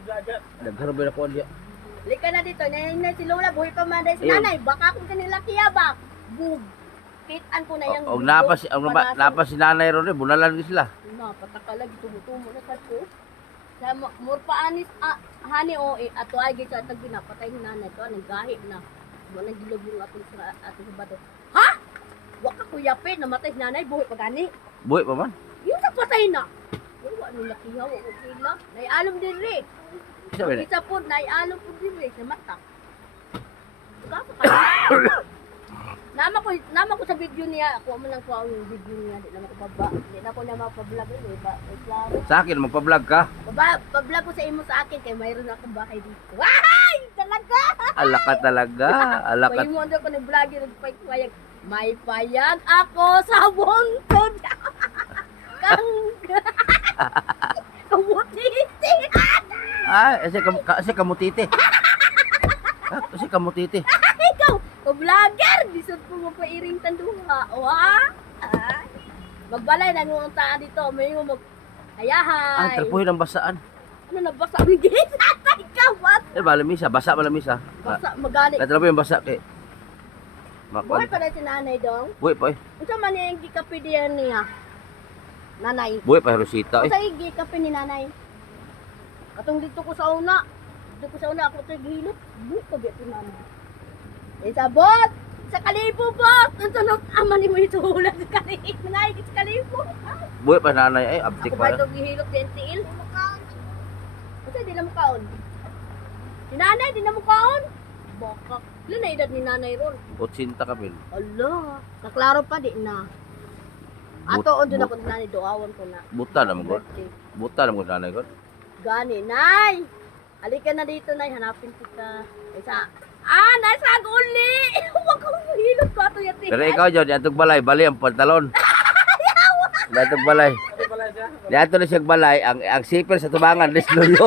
Nagharabay na ko diya. Halika na dito. Nanay si Lola, buhay pa man si Ayun. nanay. Baka kung kanila kiyabak. Bug. Kitaan ko na yung Og napas si nanay ron eh, bunalan ni sila. pataka lagi tumutumo na sa ko. Sa murpa anis hani o ato ay gid sa tag pinapatay ni nanay to nagahi na. Mo nang gilog yung atong sa bato. Ha? Wa ka kuyapin namatay si nanay buhay pa gani. Buhay pa man. Yung sa patay na. Wa nila kiyaw o sila. Naialom din ri. Isa ba ni? Isa po naialom po din ri sa mata. Kaso ka. Nama ko sa video niya, ako man lang ko ang video niya, di na ko di na ko na mapablog eh, ba? Klaro. Sa akin magpa-vlog ka. Pablog ko sa imo sa akin kay mayroon akong bahay dito. Ay! Talaga! Alakat talaga. Alakat. Pag mo ko ng vlogger nagpayag, may payag ako sa bungkod. Kang kamutiti. Kasi kamutite. Kasi kamutite. Ikaw, vlogger, disod ko mo pa iring tanduha. Wa? Ay. Magbalay na nung taan dito, may mo mag ayahay. Tarpuhin ang basaan. Ano nabasa ang gate? Atay ka, what? Eh, malamisa. Basa malamisa. Basa, magalit. Katalapo yung basa kay. Buhay pa na si nanay dong. Buhay pa eh. Unsa man yung gikape diyan niya? Nanay. Buhay pa Rosita eh. Unsa yung gikape ni nanay? Katong dito ko sa una. Dito ko sa una ako sa gilot. Buhay pa biya si nanay. Isabot! Sa kalibo bot! Unsa no ama ni mo ituhulan sa kalibo? Nanay sa kalibo. Buhay pa nanay ay abtik Ako ba pa. itong gihilot din tiil? Unsa di na mo kaon? Si nanay di na mo kaon? Baka. Ilan na edad ni nanay ron? 80 ka bil. Ala, naklaro pa di na. Ato on doon ako nani doawan ko na. Buta naman ko. Birthday. Buta naman ko nanay ko. Gani, nay. Halika na dito, nay. Hanapin kita. Isa. Nasa uli. Huwag kang hilot ko ato yati. Pero ikaw Jod, atong balay, bali ang pantalon. Atong balay. Ito pala siya. Diato na siyang balay, ang zipper sa tubangan, lis luyo.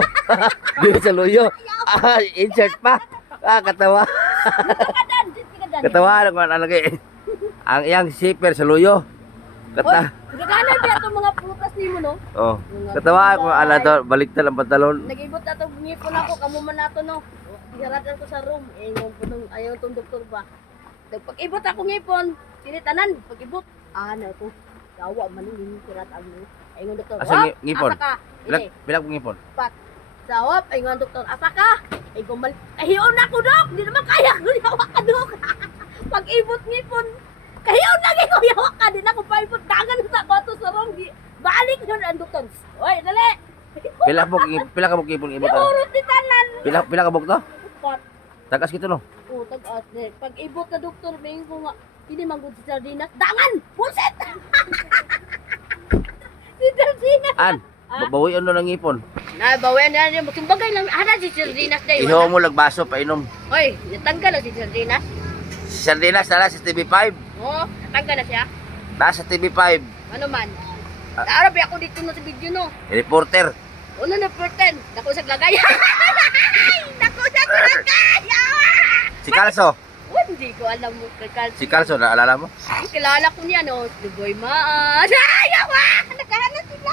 Di sa luyo. Insert pa. Katawa. Kadan, kadan. Katawa na kung ano lagi. Ang iyang zipper sa luyo. Oy, gaganan ba itong mga prutas ni mo, no? Oh. Katawa ko ano to, baliktad ang pantalon. Nag-ibot na itong ngipon ako, kamuman na ito, no? Hiratan ko sa room. Ayaw itong doktor ba? Pag-ibot ako ngipon, sinitanan, pag-ibot. Na ito. Yawa, maning hiratan mo. Ayaw doktor. Asa Wap, ngipon? asa ka. Hindi, Bilak mo ngipon. pat. Sawap, ayaw doktor. Asa ka? Ay, gumal. Kahiyon ako, dok. Hindi naman kaya ko. Yawa ka, dok. Pag-ibot ngipon, kahiyon lagi ko. Yawa ka. Di na ako paibot. Dagan sa bato sa room. Balik yun ang doktor. Oy, dali. Pila ka mo ngipon ibot. Urot ni tanan. Pila ka buk to? Pat. Tagas kito no. Tag-at. Pag ibot na doktor, may ko nga. Hindi manggod si Sardinas. Dangan! Puset! Si Sardinas. An, babawi ano ng ngipon. Bawayan na rin. Magkimbagay lang. Si Sardinas day. Ihaw mo lagbaso painom. Oy, natanggal na si Sardinas. Si Sardinas nala sa TV5. Oo, natanggal na siya. Nasa TV5. Ano man. Arabi ako dito no sa video no. Reporter. Una na perten. Dako sa lagay. Dako sa lagay. Si Calso. Hindi ko alam mo kay Si Calso, naalala mo? Kilala ko niya no. Dugoy Maan. Ayawa! Nakahanap sila.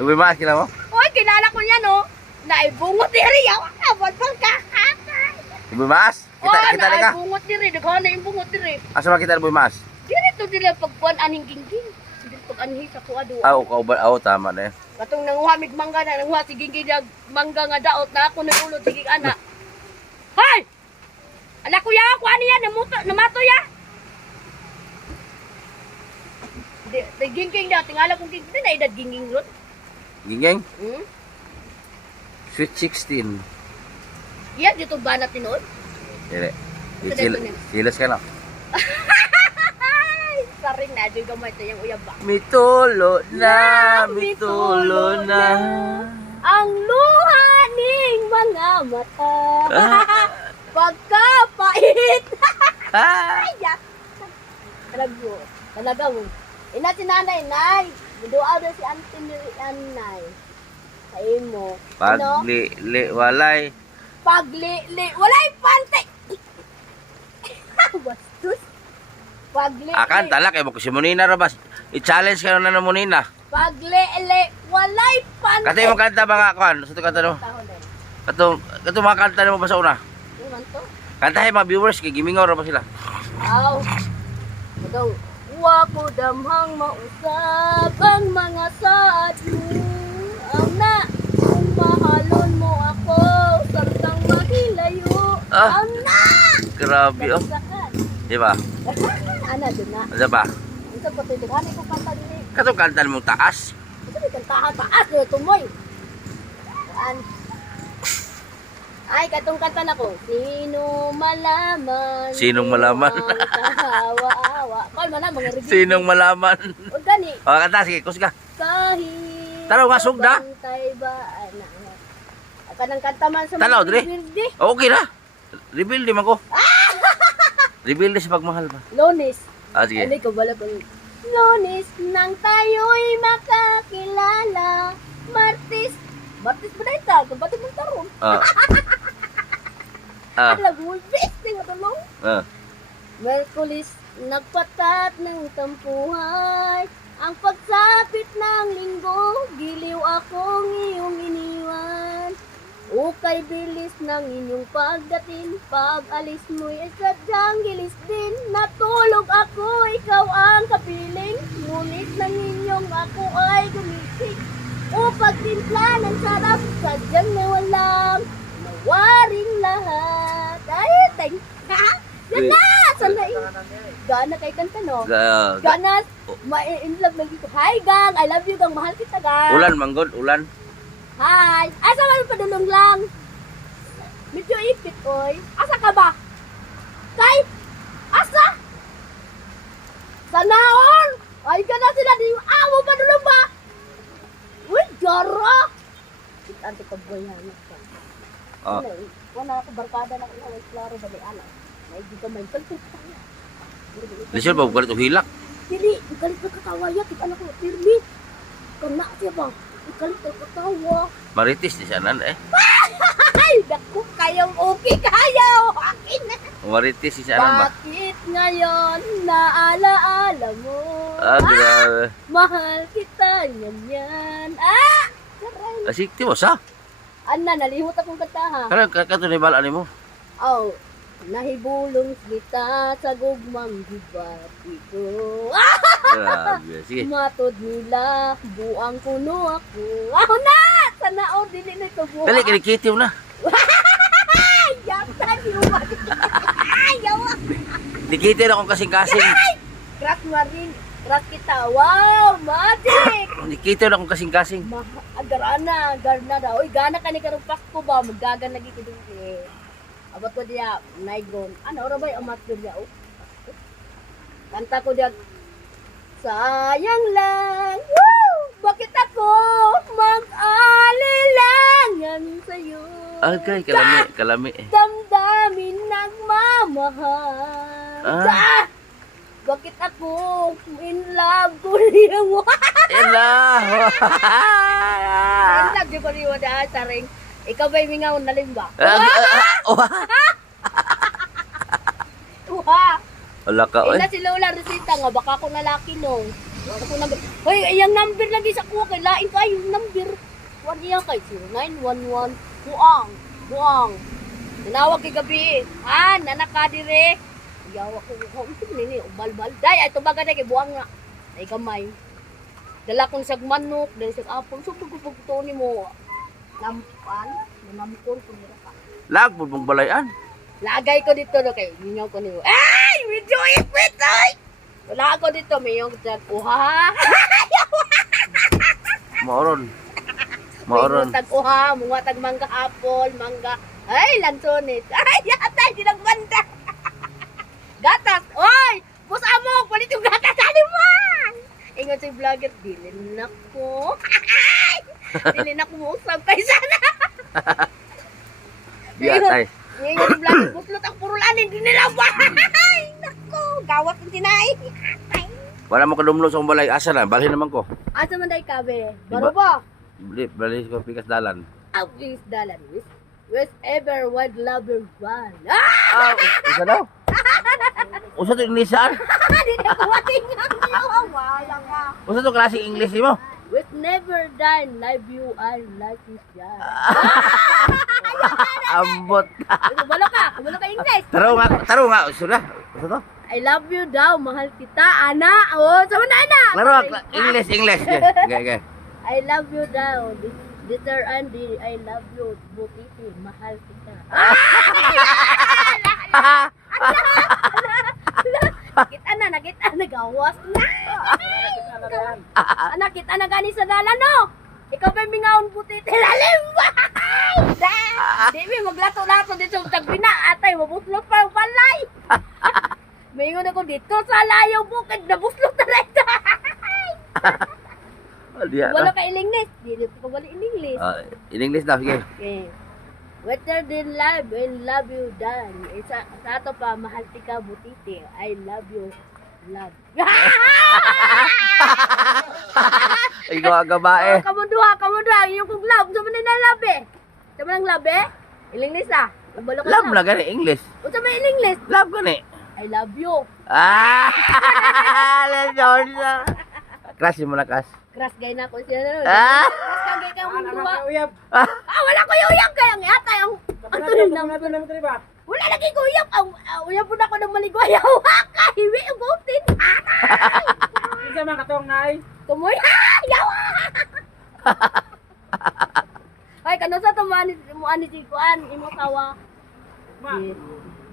Lumimas kila mo? Oy, kilala ko niya no. Naibungot diri. Yawa ka. Wag bang kakakay. Lumimas? Kita ka? Naibungot diri. Daghan na yung bungot diri. Asa makita lumimas? Diri to dili pagkuan aning gingging. Dili pag anhi sa kuado. Tama na eh. Katong nanguhamig mangga na nanguha si gingging dag mangga nga daot na ako nagulod sige ana. Hoy! Ala kuya ako ani yan namato ya. Di gingging daw tingala kong gingging na edad gingging rot. Gingeng? Hmm? Sweet 16. Iya dito ba na tinuod? Dili. Ito na. Silas ka na. Saring na di gamay to yung uyab ba. Mitulo na, mitulo na. Ang luha ning mga mata. Pagkapait. Ay, yak. Talaga mo. Ina si nanay, nay. Doa daw si auntie ni nanay. Sa imo. Pagli, walay. Pagli, walay pante. Bastos. Pagli. Akan talak kay mo si Monina ra bas. I-challenge ka na Monina. Pagli, walay pante. Katay mo kanta ba nga kan? Sa kanta no. Katong mga kanta mo ba sa una? Iman to. Kantahin mga viewers kay gimingaw ra ba sila? Aw. Ikaw, wa ko damhang mausap ang mga saad mo. Ang na, kung mahalon mo ako, sartang mahilayo. Ang na! Grabe oh. Sakat. Di ba? Ana, doon na. Ano ba? Ito po, titigani ko kanta din. Katong kanta mo taas. Ito may kantahan taas, tumoy. Saan? Ay, katong kanta na ko. Sino malaman? Sinong malaman? Kahawa-awa. Kung man na, mga review. Sinong malaman? O gani. O kanta sige, kusga. Kahit Tanaw nga sugda. bantay ba? Kanang kanta man sa Tanaw, Dre. birthday. Okay na. Reveal di man ko. Reveal di sa pagmahal ba? Lonis. Sige. Ano ko bala pang Lonis nang tayo'y makakilala. Martis ba na ita? Kapatid mong tarong. Alam mo, besting matulong. Merkulis, nagpatat ng tampuhay. Ang pagsapit ng linggo, giliw akong iyong iniwan. Ukay bilis ng inyong pagdating, pag-alis mo'y sadyang gilis din. Natulog ako, ikaw ang kapiling, ngunit ng inyong ako ay gumising. O pagtimpla ng sarap, sadyang nawalang, nawaring lahat. Ay, thank ha? Gana! Sanay! Gana kay kanta, no? Gana! Ma-in-love lagi ko. Hi, gang! I love you, gang. Mahal kita, gang. Ulan, manggod, ulan. Hi! Asa man padulong lang? Medyo ipit, oy. Asa ka ba? Kay? Asa? Sa naon? Ay, ka na sila pagbayan ka. Ah. Wala ako barkada na ko ay klaro dali alam. May di ka may kalpit pa niya. Lisod ba galit og hilak? Dili, galit ka katawa ya, kit anak ko pirmi. Kana siya ba? Galit ka katawa. Maritis di sana eh. Ay, naku, kayaw okay kayaw. Akin na. Maritis di sana ba? Bakit ngayon naalaala mo? Ah, grabe. Mahal kita yan. Ah! Saray. Asikti mo sa. Ana, nalimot akong kanta ha. Kana kato ni bala nimo. Oh, nahibulong kita sa gugmang hibati ko. Ah! Grabe. Sige. Matod nila, buang kuno ako. Ako na! Sana o, dili na ito buang. Dali kinikitiw na. Ay, yata, yuwa. Ay, yawa. Dikitiw na akong kasing-kasing. Crack marin, crack kita. Wow, magic! Dikitiw na akong kasing-kasing. Agarana, garna daw. Uy, gana ka ni karumpak ko ba? Magagan lagi ko dun eh. Abot ko diya, naigon. Ano, ora ba yung amat ko diya? Oh. Kanta ko diya. Sayang lang. Woo! Bakit ako mag-alilangan sa'yo? Okay, kalami. Damdamin nagmamahal. Ah. Bakit ako in love ko niya mo? Ela. In love ko niya mo dahil saring. Ikaw ba'y mingaw na limba? Uha! Wala ka, oy. Ina si Lola Rosita nga, baka ako nalaki no. Ako number. Hoy, iyang number lagi sa kuha kay lain ka yung number. Kuan iya kay 0911 buang. Nanawag kay gabi. Ah, nanaka dire. Yawa ko ko nini ubal-bal. Day ay tubaga day kay buang nga. Ay gamay. Dala kong sag manok, dala sag apple, so pagpugto ni mo. Lampan, namkon ko nila ka. Lag pud mong balayan. Lagay ko dito no kay mingaw ko niyo. Ay, medyo ipit ay. Wala ako dito, mayong tag-uha. Maoron. Mayong tag-uha, mga tag-mangga apple, mangga. Ay, lansones. Ay, yata, di nagbanda. Gatas, oy! Busa mo, palit yung gatas, aliman! Ingat si vlogger, dilin na ko. Dilin na ko mo usap kay sana. Yatay. Ingat si vlogger, buslot ang purulanin, di nila ba? Ay, nako, gawat ang tinay. Wala mo kadumlo sa akong balay. Asa na? Balhin naman ko. Asa man day kabe? Baro ba? Balhin ko pikas dalan. Oh, please, dalan. West ever would love your one. Ah, isa daw. Usa to Inglesan? Hindi na ko matingan niyo. Wala ka. Usa to klaseng English mo? With never die, love you, I like you, yeah. Ambot. Kabalo ka English. Taro nga. Usa na. Usa to? I love you daw, mahal kita, ana. Oh, sama na, ana. Klaro, English. Okay. I love you daw. Dear Andy, I love you, Bukiti, mahal kita. Nakita na, gawas na. Nakita na gani sa dalan, no? Ikaw ba mingaon puti? Tilalim ba? Di mi maglato-lato dito sa tagbina. Atay, mabuslot pa ang palay. Mayroon ako dito sa layaw bukid. Nabuslot na rin. Wala ka in English. Dili ko wala in English. In English na, sige. Okay. Better than life and love you dan. Sa ato pa, mahal tika butiti. I love you. Love. Ikaw ang gabae. Kamu duha. Yung kong love. Sa man na love eh. Sa man ang love eh. In English ah. Love na gani, English. O sa man in English. Love gani. I love you. Lesson na. Crush mo na, crush. Crush gay na ko siya. Crush gay ka mo duha. Uyab. Wala ko uyab kaya ang yata ang Naman ito ba? wala lagi ko uyab. Uyab po na ako ng maligwayaw. Kahiwi ang gutin. Isa man katong nay. Kumoy. Yawa. Ay, kano sa tumani mo ani si kuan imo tawa. Ma.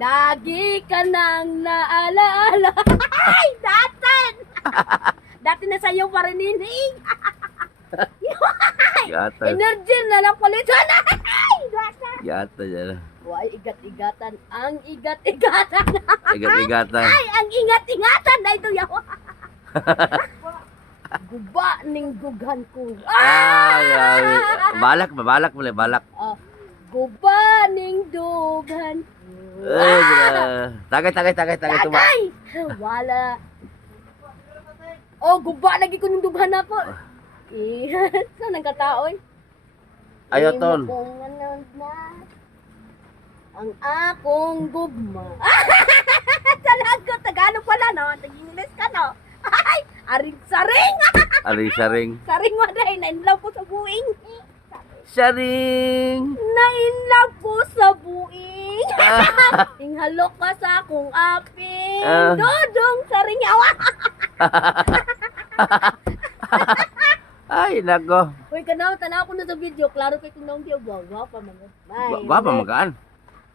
Dagi ka nang naalaala. Ay, datan. Dati na sa'yo parinig. Yata. Energy na lang palitan. Ay, datan. Yata yan. Why, igat-igatan. Ang igat-igatan. Igat-igatan. Ay, ang ingat-ingatan na ito yawa. guba ning dughan ko. Ay, balak ba? Balak mo balak. Guba ning dughan ko. Tagay tuba. Ay! Wala. Oh, guba lagi ko ning dughan ako. Saan ang kataoy? Ayoton. Ang akong gugma. Talaga, Tagalog pala, no? Tag-English ka, no? Ay! Aring saring! Saring. Saring mo dahil, na-inlove ko sa buing. Saring. Na-inlove ko sa buing. Inghalok ka sa akong aping. Dodong saring yawa. Ay, nako. Uy, tanaw ko na sa video. Klaro kay kung naong diyo. Wapa man. Baba magaan.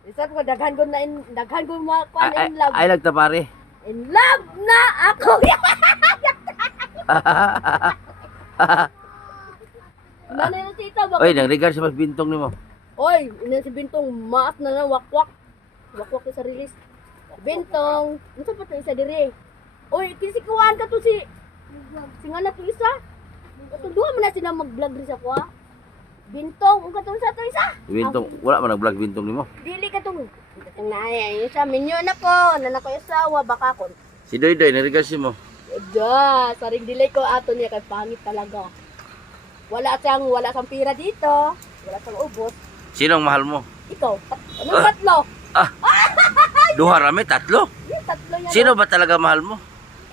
Isa ko, daghan ko mga kwan in love. Ay, nagtapari. In love na ako. Nanay na tita, Oy, nang regard sa mas bintong nimo. Oy, ina si Bintong, maat na na, wakwak. Wakwak ko sa release. Bintong, ano pa ito isa dire? Oy, kisikuan ka to si nga na to isa. Ito duha man na sila mag-vlog rin sa kuha. Bintong, ang katong sa to isa. Bintong, wala man nag-vlog bintong nimo. Dili ka tong, katong naaya, yung sa minyo na ko, na ko asawa, baka kon. Si Doy, nang-regard si mo. Da, saring delay ko ato niya kay pangit talaga. Wala siyang pira dito. Wala siyang ubos. Sino ang mahal mo? Ikaw, anong tatlo? Duha rami, tatlo. Tatlo yan. Sino ba talaga mahal mo?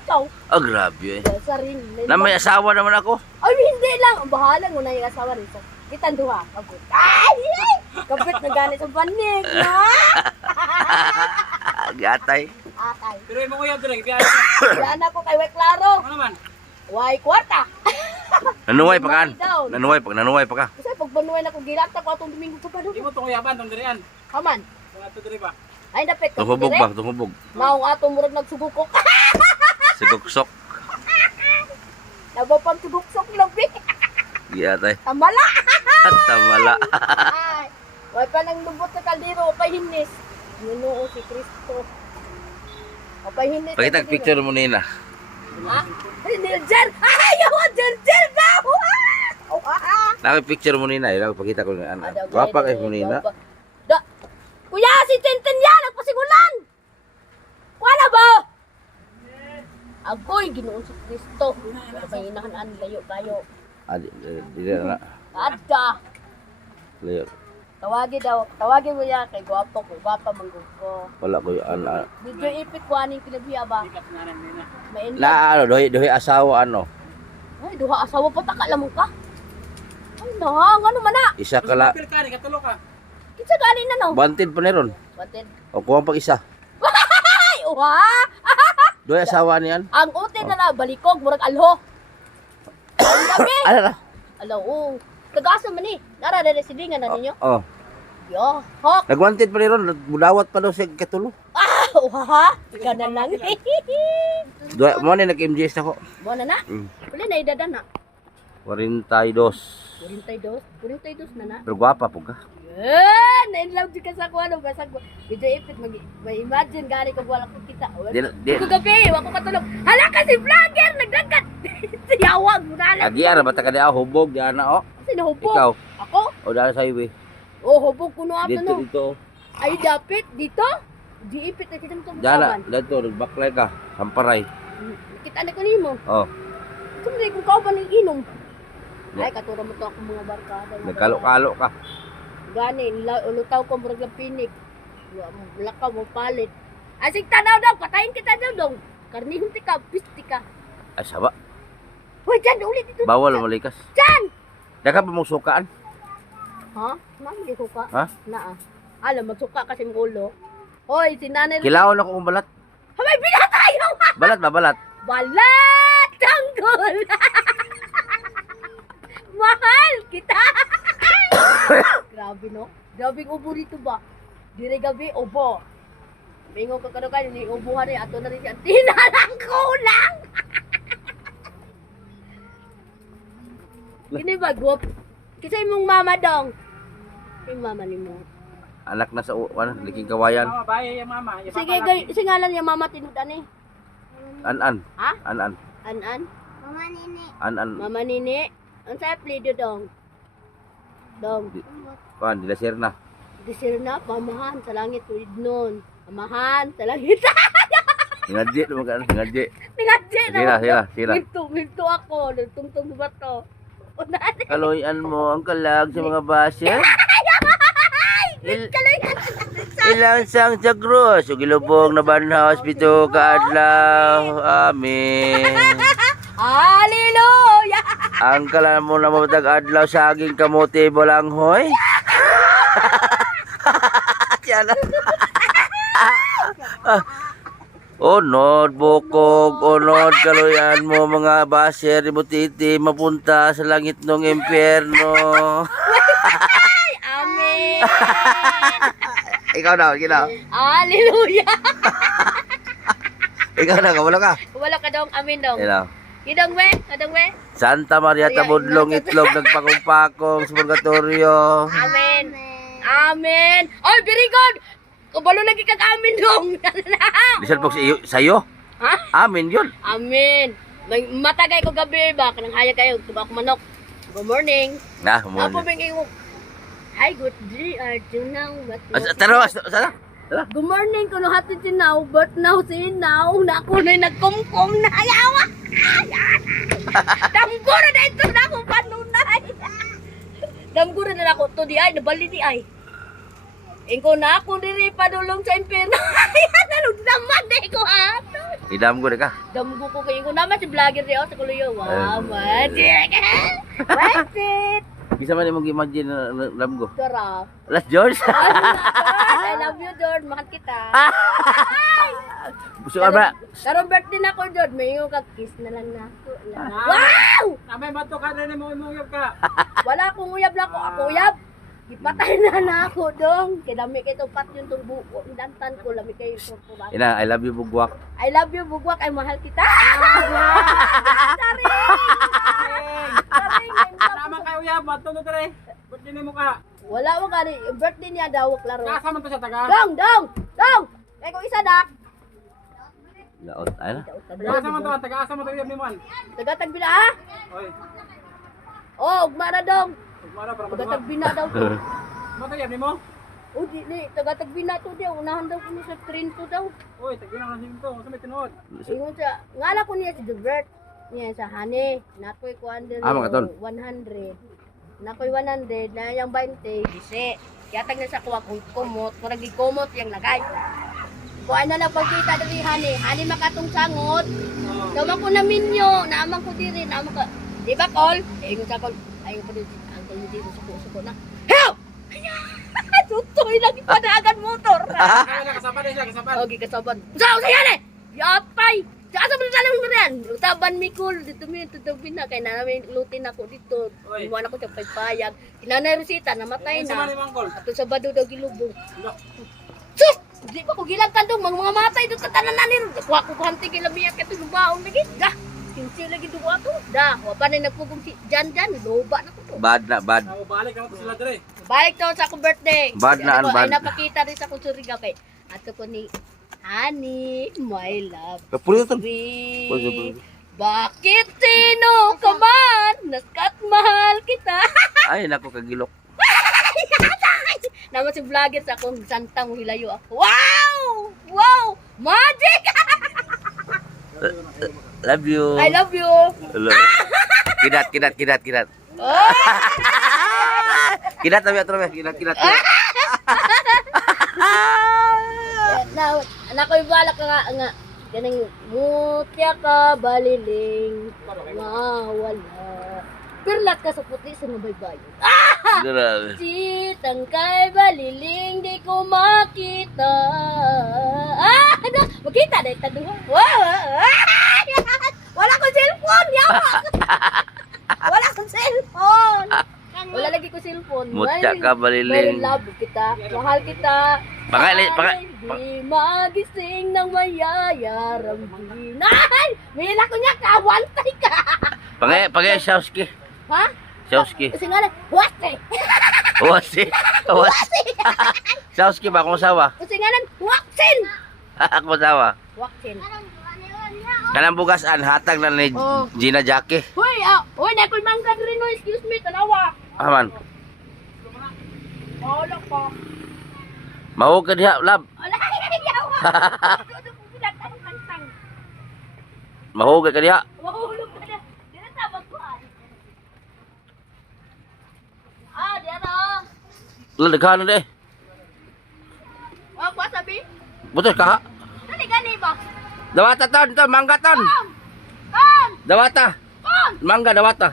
Ikaw. Grabe eh. Saring. Na may asawa naman ako. Ay, hindi lang. Ang bahala mo na yung asawa rin. So, kitang duha. Kabut. Ay! Kabut na gani sa banig. Na? Gatay. Atay. Pero yung mga kuya doon, ibiyahe ko. Yan ako kay Weklaro. Ano naman? Way kwarta. Nanuway pa kan? Nanuway pa ka. Kasi pag banuay na ko gilata ko atong Domingo ko pa Di doon. mo itong kuyaban, itong dirian. Haman. Kung ato diri ba? Ay, dapit. Tuhubog ba? Tuhubog. Naong atong murag nagsugukok. Siguksok. Nabapang suguksok labi. Gatay. Tamala. Tamala. Ay. Way pa nang lubot sa kaldero kay Hinis. Ginoo si Kristo. O kay Hinis. Pakita picture mo nina. Ha? Niljer! Ayaw! Niljer daw! Picture mo nina. Pakita ko na. Gwapa kayo mo nina. Kuya, si Tintin yan! Nagpasigulan! Wala ba? Agoy, Ginoon si Kristo. May inahan layo kayo. Dili na. Ada! Layo. Tawagin mo yan kay Gwapo ko. Gwapa manggod ko. Wala ko yung Medyo ipit ko aning kinabiya ba? Ikat na rin nina. May inlove. Na dohi asawa Ay, duha asawa pa takalamon ka. Ay, nahang ano man na. Isa ka la. Kapil ka, katulo ka. Kitsa galing na no. Bantid pa niron. Batin. O kuha pag isa. Ay, uha! Dohi asawa niyan. Ang utin na balikog, murag alho. Ang gabi. Ano na? Alaw, oo. Tagasa man eh. Nara na residingan na ninyo. Oh. Yo, hok. Nagwantid pa niron. Budawat pa daw siya katulo. Ah, uha. Ika na lang. Mo na nag-MJS ako. Buwan na na. Wala na idada na. 42. 42 na na. Pero gwapa po ka. Na-inlove di ka sa kuha. Video ipit, mag-imagine gani ko wala ko kita. Di- Ito gabi, wako katulog. Hala ka si vlogger, nagdagat. Siyawag mo na lang. Lagi ara bata ka di hubog di ana Sino hubog? Ikaw. Ako? O dala sa highway. Oh, hubog kuno ato Dito no. dito. Ay, dapit dito. Di ipit na kita mo Dala dito nagbaklay ka. Samparay. Kita na ko nimo. Oh. Ito mo kung kauban ng inom. Ay, katura mo to ako mga barkada. Nagkalo-kalo ka. Gani, ulutaw ko murag ng pinik. Lakaw mo palit. Asig tanaw daw, patayin kita daw dong. Karnihon tika, pisti ka. Ay saba. Hoy, dyan, ulit dito. Bawal malikas. Dyan! Daka pa mong sukaan. Ha? Mami, di suka. Ha? Naa. Alam, magsuka kasi mong ulo. Hoy, si nanay. Kilawon ako kung balat. Hamay, bila tayo! Balat ba balat? Balat! Tanggol! Mahal kita! Grabe no? Grabe ang ubo dito ba? Dire gabi, ubo. Mingo ka kano kayo, ni ubuhan rin. Ato na rin siya. Tinalang kulang! Kini ba, guwap? Kasi mong mama dong. Yung mama ni mo. Anak na sa liking kawayan. Mama, bahay yung mama. Yung Sige, papa laki. singalan niya mama tinudan eh. An-an. Ha? An-an. An-an? An Mama Nini. Ang sa plido dong. Dong. Kuan dilasir na. Disir na, pamahan sa langit tuwid nun. Pamahan sa langit. Ngadje mo kan, ngadje. Tingadje Sila. Minto ako. Nagtungtong ba to? Unahan. Kaloyan mo ang kalag sa mga basher. Ilang sang sagros ug ilubong na banhaw hospital kaadlaw. Amen. Hallelujah! Ang kalan mo na mamatag adlaw sa aging kamote bolanghoy. Yan. Onod, bukog, onod, kaloyan mo mga baser, ibutiti, mapunta sa langit ng impyerno. Amen! Ikaw na, ikaw. Hallelujah! Ikaw na, wala ka. Wala ka dong, amin dong. Ikaw. Idong we, kadong we. Santa Maria Tabudlong Itlog, nagpakong-pakong sa purgatorio. Amen. Amen. Oh, very good. Kabalo lagi kag amin dong. Lisod po sa'yo. Ha? Amin yun. Amen. Matagay ko gabi ba? Kanang hayag kayo. Tuba ako manok. Good morning. Na, Apo muna. bingay mo. Hi, good day. Now, but Tara, sana. good morning. Kuno hatid si now, but now si now. Na ako na'y nagkumkum na ayawa. Damgura na ito na ako panunay. Damgura na ako to di ay. Nabali di ay. Ingko na ako diri padulong sa impyerno. Nalog naman di ko ato. Idam ko ka. Damgo ko kayo. Ingko naman si vlogger di ako sa kuluyo. Wow, magic. What's it? Bisa man imong imagine na lam ko. Sarap. Last George. I love you, George. Mahal kita. Gusto ka ba? Karong birthday na ko, George. May yung kag-kiss na lang na ako. Wow! Kamay bato ka rin mo imuyab ka. Wala akong uyab na ako. Ako uyab. Ipatay na ako, dong. Kaya dami kayo pat yung tungbu. Dantan ko. Lami kayo yung ba? Ina, I love you bugwak. I love you, bugwak. Ay, mahal kita. Sorry! Sama kayo uyab, bato no dire. Birthday mo ka. Wala mo ka rin. Yung birthday niya daw, klaro. Kasa man to sa taga. Dong! Dong! Dong! Kaya kung isa dak. Laot, ay na. Kasa man to, taga asa man to uyab ni man. Tagatag bila, ha? Oy. Oh, ugmara dong. Tugmara para Tagatag matuma. bina daw to. Bato uyab ni mo. O, di, tagatag bina to daw. Unahan daw ko niya sa train to daw. Oy, tagina na sim to, sa may tinuod. Ingon sa, ngala ko niya si Jubert. Niya sa Hane. Nakoy ko under Mga tol. 100. Nakoy 100. Na yung 20. Gise. Kaya tag na sa kuha kung kumot. Kung nag-kumot yung lagay. Kung ano na pagkita dali Hane. Hane makatong sangot. Gawa ko na minyo. Naamang ko diri. Naamang ko. Di ba, Col? Ingon sa Col. Ayaw pa din. Uncle mo dito. Suko na. Help! Tutoy lang ipanagan motor. Kaya kasaba din siya, kasaba. Okay, kasaban. Sao sa yan eh? Yapay! Saan sa mga lang rin? Utaban mi cool. Dito mi, tutubin na. Kaya namin lutin ako dito. Oy. Iwan ako sa pagpayag. Kinanay Rosita, namatay Sama ni na. Mangkol. Ato sa bado daw gilubong. Sus! Di pa ko gilang tandong. Mga matay doon sa tanan na nila. Kuha ko hanting kilabiyak ito yung baon lagi. Da! Kinsi lagi doon ato. Da! Wapa na nagpugong si Jan. Loba na ko to. Bad na, bad. Ako balik ako to sila dire. Balik to sa akong birthday. Bad na, Ano ko, bad. Ay napakita rin sa akong suriga kay. Ato ko ni Honey, my love. Kapuri to. Baby, bakit sino ka man? Naskat mahal kita. Ay, nako kagilok. Naman si vlogger sa akong santang hilayo ako. Wow! Wow! Magic! Love you. I love you. Hello. Kidat. Oh! Kidat tabi atro, kidat. Now, anak ko ibalak nga kanang mutya ka baliling nga wala. Perlat ka sa puti sa nabaybay. Grabe. Sitang kay baliling di ko makita. Ano? Makita na ito doon. Wow! Wala kong cellphone! Yawa! Wala kong cellphone! Wala lagi ko cellphone. Mutya ka Very baliling. love kita. Mahal kita. Pangali, Di magising ng mayayaram Ay! Mila ko niya ka! Wantay ka! Pangay Shawski. Ha? Shawski. Kasi nga na, wate! Wasi. Shawski ba akong sawa? Kasi nga na, waksin! Ako sawa. Waksin. Kanang bugasan hatag na ni Oh. Gina Jackie. Hoy, hoy, na ko'y mangga rin no, excuse me, tanawa. Aman. Wala pa. Mahog ka diha, lab. Wala, yawa. Tudo po sila, tanong kantang. Mahog ka diha. Mahulog ka na. Di na tabag ko, di na. Lalaghan na eh. Wag ko sabi. Butos ka ha. Dali gani ba? Dawata ton, to mangga ton. Kon! Dawata. Kon! Mangga dawata.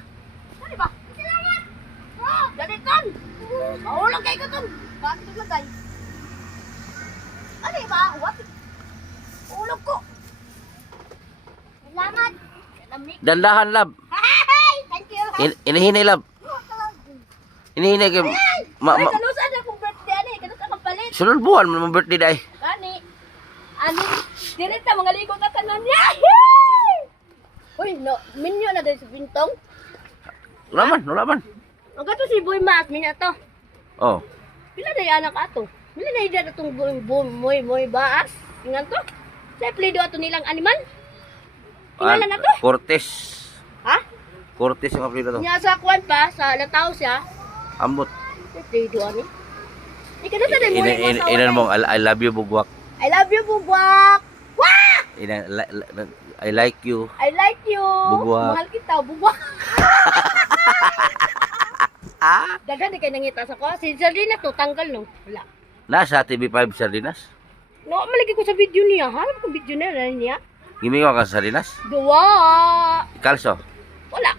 Dali ba? Silangan. Dali kon. Mahulog kay ko ton. Bakit ito lagay? Ano ba? What? Ulog ko. Salamat. Lamig. Dandahan lab. Hi! Thank you. Inihinay lab. Inihinay kay Ay, kanusan akong birthday ani, kanusan akong palit. sunod buwan mo birthday day. Gani. Ani, direta mga ligo ka tanan niya. Uy, no, minyo na dahil sa bintong. Wala man. Ang kato si Boy Mas, minyo to. Oh. Pila na yung anak ato? Pila na yung itong moy baas? Ingan to? Sa plido ato nilang animal? Tingala na to? Cortez. Ha? Cortez yung apelido to. Niya sa kwan pa, sa lataw siya. Ambot. Sa plido ani. Ikaw na sa moy mo sa Inan mo I love you bugwak. I love you, Bugwak! Wah! I like you. I like you. Bugwak. Mahal kita, Bugwak. Dagan di kayo nangita sa ko. Si Sardina to, tanggal no. Wala. Nasa TV5 Sardinas. No, malagi ko sa video niya. Hanap ko video niya. Gimingo ka sa Sardinas? Duwa! Kalso. Wala.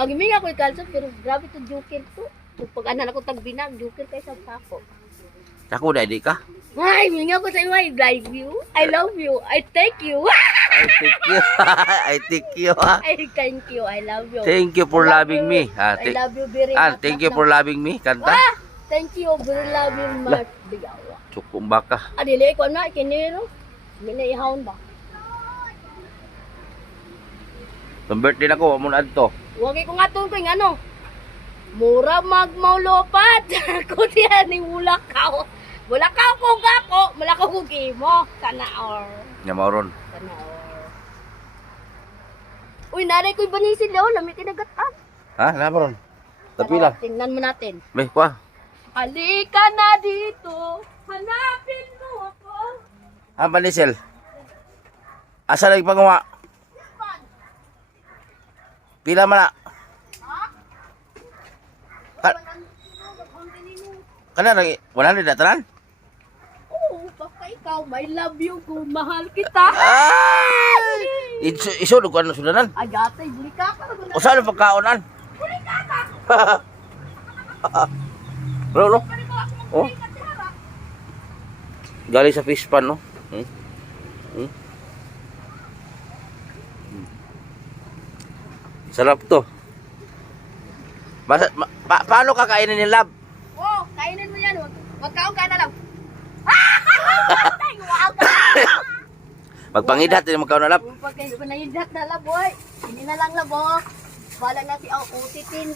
Ang giminga ko ikalsa, pero grabe to joker to. Pag anan ako tagbinag, joker kayo sa sako. Ako na di ka. Ay, minga ko sa iyo, I like you. I love you. I thank you. I thank you. I thank you. I thank you. I love you. Thank you for I love loving you. me. I love you very much. Thank you for loving me. Kanta. Thank you for loving much. Bigawa. Cukup baka. Dili ko na, kiniro. Hindi na ihawon ba? Sa birthday na ko, muna dito. Huwag ko nga ko yung ano. Mura magmaulopat. Kutihan ni Mulakaw. Mulakaw ko nga ko. Mulakaw ko mo. Sana or. Nya mauron. Sana or. Uy, naray ko'y banisin daw. Lamig kinagatan. Ha? Nabaron. Tapi lang. Tingnan mo natin. May kwa. Halika na dito. Hanapin mo ako. Ah, panisel. Asa lagi pangawa? Pila man na? Kana lagi 100 na tanan? Oo, baka ikaw. I love you kung mahal kita. Ay! Iso ko ano sudanan? Agatay, buli ka. Usa na pagkaonan? Buli ka ka. Bro, no? Buli ko ako Oh. magbuli ka sa harap. Galing sa fish pan, no? Sarap to. Paano kakainin ni Lab? Oh, kainin mo yan. Magkaon ka na lang. Ay, wow ka. Magpangidat din magkaon na Lab. Pag kayo ko naidat na lang, boy. Hindi na lang labo. Bala na si ang utitin.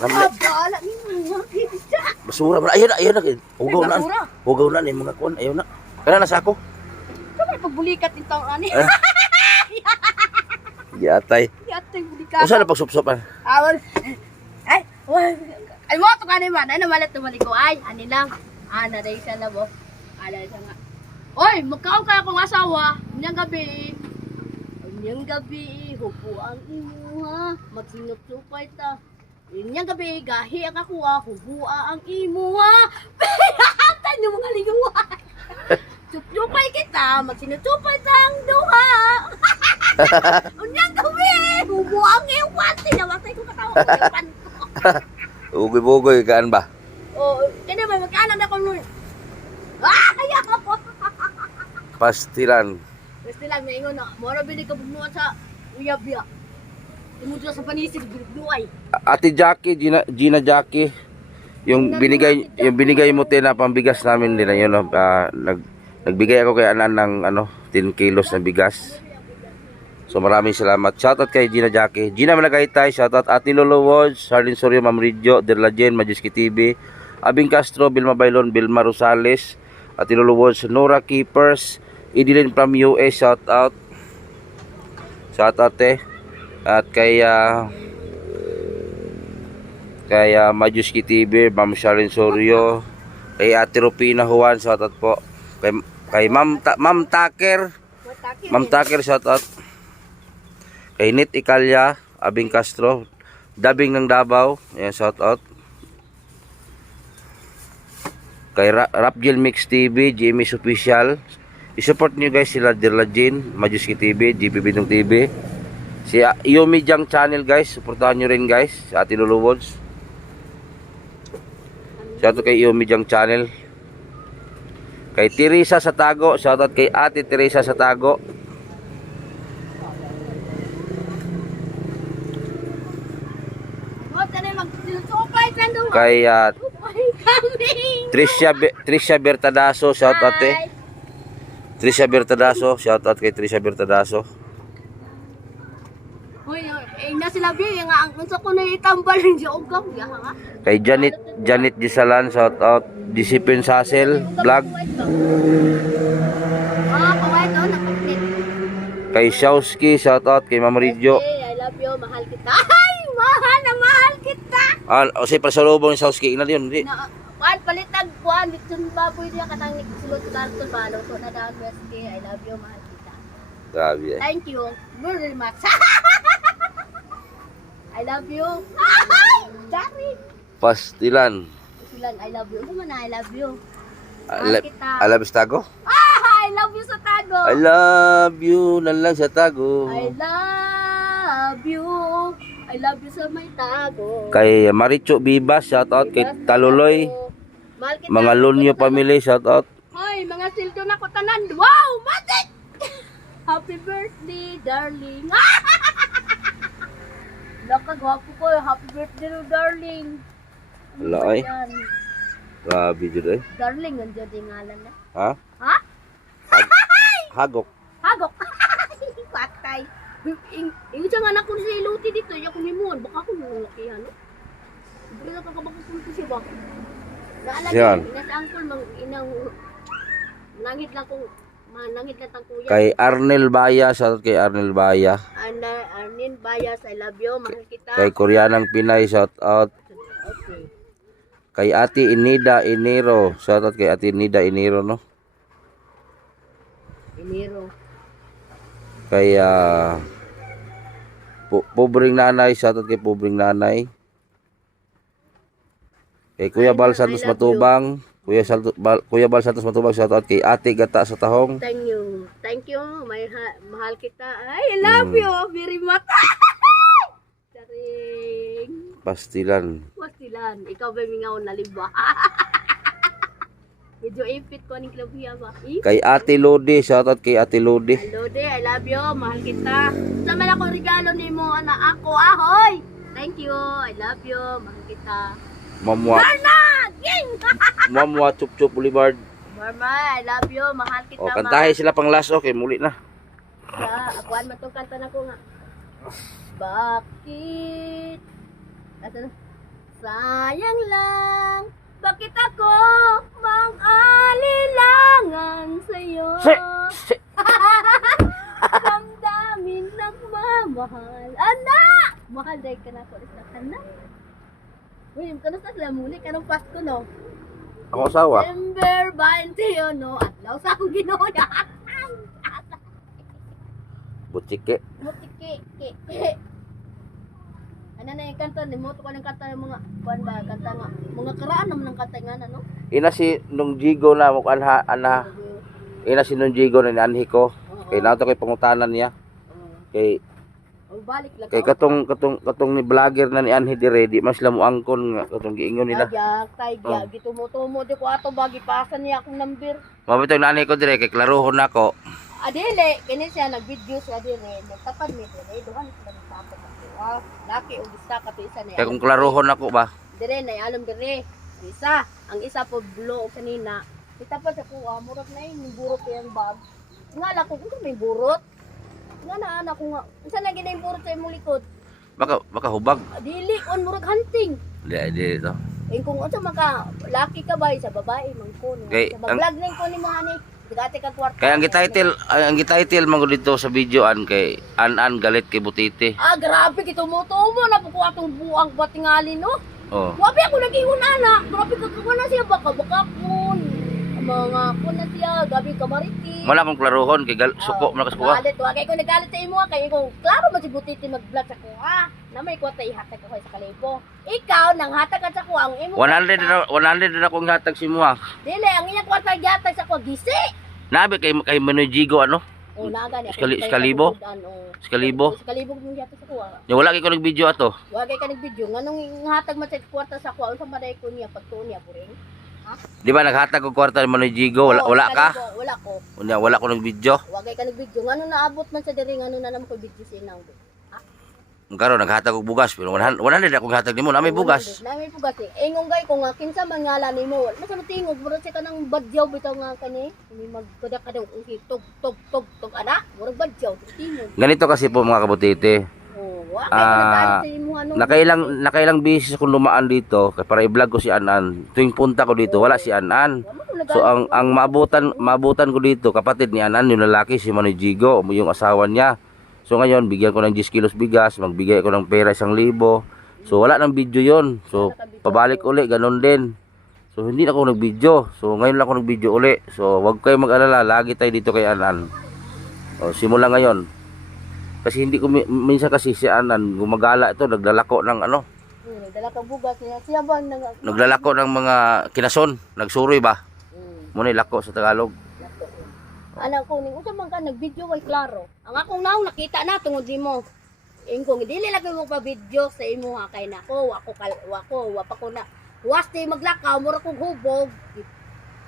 Lamli. Bala ni mga pizza. Basura ba? Ayun na. Hugaw na. basura? Hugaw na ni mga kuan. Ayun na. Kana na sako. Sabay pagbulikat yung taon ani. Yatay. Yatay bulikat. Usa na pagsupsupan. Awal. Ay mo to kanin man. Ay namalit tumali ko ay ani lang. Ana dai sa labo. Ala sa nga. Oy, magkaon ka akong asawa. Unyang gabi. Unyang gabi, hupo ang imuha. Magsinup-supay ta. Unyang gabi, gahi ang ako hubua ang imuha. Pihatan yung mga ligawan. Supay kita, magsinutupay ta ang duha. Unyang gabi, hubua ang iwan. Tinamatay ko katawa ko iwan ko. Ugoy-bugoy kaan ba? Oh, kaya ba magkaanan ako nun? Ayaw! Pastilan. Basta lang naingon na, mora binig ka bugnuan sa uyab-ya. Tumuto sa panisig, binuay. Ate Jackie, Gina Jackie, yung binigay mo na pambigas namin nila yun, no? Nagbigay ako kay Anan ng 10 kilos na bigas. So maraming salamat. Shoutout kay Gina Jackie. Gina Malagaytay, shoutout Ate Lolo Woods, Harlin Sorio, Ma'am Ridjo, Derlajen, Majiski TV, Abing Castro, Vilma Bailon, Vilma Rosales, Ate Lolo Woods, Nora Keepers, Idilin from US, shoutout. Shout out te. At kay Majuski TV, Ma'am Sharon Sorio, kay Ate Rupina Juan, shout out po. Kay Ma'am Taker, Ma'am Taker, shout out. Kay Nit Icalya, Abing Castro, Dabing ng Davao, ayan, shout out. Kay Rapgil Mix TV, Jimmy's Official. I-support nyo guys sila Dirla Jean, Majuski TV, GP Bindong TV. Si Yomi Jang Channel guys, supportahan nyo rin guys, sa Ate Luluwods. Shoutout kay Yomi Jang Channel. Kay Teresa sa Tago, shoutout kay Ate Teresa sa Tago. Kay Tricia Bertadaso, shoutout eh. Tricia Bertadaso, shoutout kay Tricia Bertadaso. Hoy, na sila biyo nga ang unsa ko na itambal ng jogam ya ha. Kay Janet Gisalan, shoutout. Discipline Sasel vlog. Paway to nakapit. Kay Shawski, shoutout kay Ma'am Ridjo. I love you, mahal kita. Ay, mahal kita. O si pasalubong yung Shawski, ina yun, hindi. Palitag kuan bitun baboy niya katang sulod karton balo so na daan Weski. I love you, mahal kita. Grabe eh. Thank you very much. I love you. Sorry. Pastilan. Silan, I love you. Ano man I love you. I love you sa Tago? I love you sa Tago. I love you na lang sa Tago. I love you. I love you sa may Tago. Kay Maricho Bibas, shoutout. Kay Taluloy. Mahal kita. Mga Lunyo family, shoutout. Hoy, mga sildo na ko tanan. Wow, matik! Happy birthday, darling. Nakagwapo ko. Happy birthday, darling. Wala ay. Grabe dyan eh. Darling, ang dyan yung ngalan na. Ha? Ha? Hagok. Hagok. Patay. Yung isang anak ko sa iluti dito, yung kumimuan. Baka ako nung lakihan, no? Hindi na kakabakusunto siya ba? Yan. Inasaangkol, nangit lang kung, nangit lang tang kuya. Kay Arnel Baya, shoutout kay Arnel Baya. Arnin Bayas, I love you, mahal kita. Kay Koreanang Pinay, shoutout. Okay. Kay Ate Inida Inero, shoutout kay Ate Inida Inero, no? Enero. Kay Pobreng Nanay, shoutout kay Pobreng Nanay. Kay Kuya Bal Santos Matubang, Kuya Bal Santos Matubang, shoutout kay Ate Gata sa Tahong. Thank you. Thank you. Mahal kita. I love you very much. Charing. Pastilan. Pastilan. Ikaw ba mingaw na liba? Medyo ipit ko ning klabiya ba? Kay Ate Lodi, shoutout kay Ate Lodi. Lodi, I love you. Mahal kita. Sa man ako regalo nimo ana ako. Ahoy. Thank you. I love you. Mahal kita. Mamwa. Mamwa Chup Chup Boulevard. Mama, I love you. Mahal kita. O, kantahin sila pang last, okay, muli na. Akuan man tong kanta na ko nga. Bakit? Sayang lang. Bakit ako mang-alilangan sa'yo? Damdamin nagmamahal. Anak! Mahal dahil ka na ako. Anak! Uy, kano sa sila muli? Kanong Pasko, no? Ako asawa. December 21, no? Atlaw sa akong ginoya. Butike. Mutiki. Ano na yung kanta? Limoto ko ng kanta ng mga, kuan ba, kanta nga. Mga karaan naman ng kanta nga na, no? Ina si nung Jigo na mukha ina si nung Jigo na nianhi ko. Kay nato kay pangutanan niya. Kay Balik lang. kay katong ni vlogger na ni Anhi dire di mas sila mo angkon nga katong giingon nila. Tay gitumo-tumo di ko ato bagi pasan niya akong number. Mabitong nanay ko dire kay klarohon nako. Adele, kini siya nag-video siya dire, nagtapad mi dire, duhan sila nagtapad ako. Laki og isa ka to isa na. Kay kung klarohon nako ba. Dire na alam dire. Isa, ang isa po blue og kanina. Itapad sa kuha, murag na yung burot yung bag. Nga la ko kung may burot. Nga na anak ko nga. Unsa na gid yung burot sa imong likod? Baka hubag. Dili on murag hunting. Di to. Kung unsa maka laki ka ba sa babae man ko. Okay, Sa vlog ning ko nimo ani. Dati ka kwarta. Kaya ang gititle man ko dito sa video an kay An galit kay Butiti. Ah, grabe kito mo to mo na po atong buang batingali no. Oh. Wabi ako nag-ingon ana. Grabe ka na siya baka kun. Mga kun na siya, gabi ka mariti. Wala kong klarohon kay suko man kas kuha. Galit, wagay ko nagalit sa imo kay ko. Klaro man si Butiti mag-vlog sa kuha. Na may kwata ihatag ako sa kalibo. Ikaw nang hatag ka sa kuha ang imo. 100 na akong hatag si Muha. Dili ang iyang kwarta gihatag sa kuha gisi. Nabi kay Manojigo ano? Oh, naga ni. Skalibo? Skalibo. Skalibo mo gihatag sa kuha. Yung wala kay ko nag-video ato. Wagay ka nag-video nganong hatag man sa kwarta sa kuha unsa maday ko niya pagtuon niya buring. Ha? Di ba naghatag ko kwarta ni Manojigo? Wala ka? Wala ko. Wala ko nag-video. Wagay ka nag-video. Ngano naabot man sa diri ngano na naman ko video sa inang. Ha? Karon naghatag og bugas pero 100 akong hatag nimo na may bugas. Na may bugas eh. Ingong gay ko nga kinsa man ngalan nimo. Masa matingog murag siya kanang badyaw bitaw nga kani. Ni magkuda ka daw tog ana. Murag badyaw tingog. Ganito kasi po mga kabutiti. Oh, wa kay nagalit sa imo ano. Nakailang beses akong lumaan dito kay para i-vlog ko si Anan. Tuwing punta ko dito wala si Anan. So ang maabutan ko dito kapatid ni Anan yung lalaki si Manojigo, yung asawa niya. So ngayon bigyan ko ng 10 kilos bigas, magbigay ko ng pera 1,000. So wala nang video yon. So pabalik uli ganon din. So hindi na ako nag-video. So ngayon lang ako nag-video uli. So wag kayo mag-alala, lagi tayo dito kay Anan. O simula ngayon. Kasi hindi ko minsan kasi si Anan gumagala ito, naglalako ng ano. Naglalako bugas niya. Siya ba Naglalako ng mga kinason, nagsuroy ba? Muna lako sa Tagalog. Anak ko ning unsa man ka nag-video way klaro. Ang akong naong nakita na tungod nimo. Ingkong dili lagi mo pa video sa imo ha kay nako wa pa ko na. Wasti maglakaw mura kog hubog.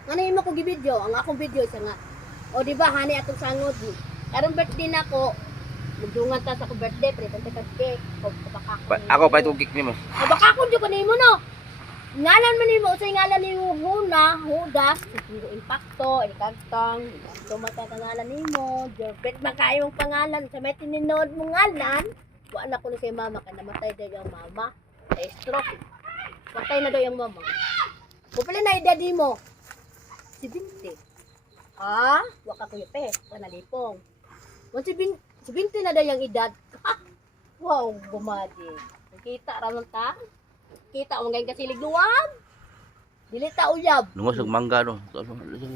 Ngano imo ko gi-video? Ang akong video isa nga. O di ba hani atong sangod. Karon birthday nako. Magdungan ta sa ko birthday present ka cake. Ako pa itong cake nimo. Baka ko jud ko nimo no. Ngalan man nimo usay ngalan nimo Huna, Hudas, siguro impacto, ikantang, tumata ka ngalan nimo, Jorbet makayong pangalan sa may tininod mo ngalan. Wa na ko ni kay mama ka namatay daw yung mama. Ay stroke. Patay na daw yung mama. Kupila na edad mo. 70. Ah, wa ka kuyape, panalipong. 70 na daw yung edad. Wow, bumadi. Nakita raman ta? Kita mo ngayon kasi ligluwag. Dili ta uyab. Lungos og mangga no.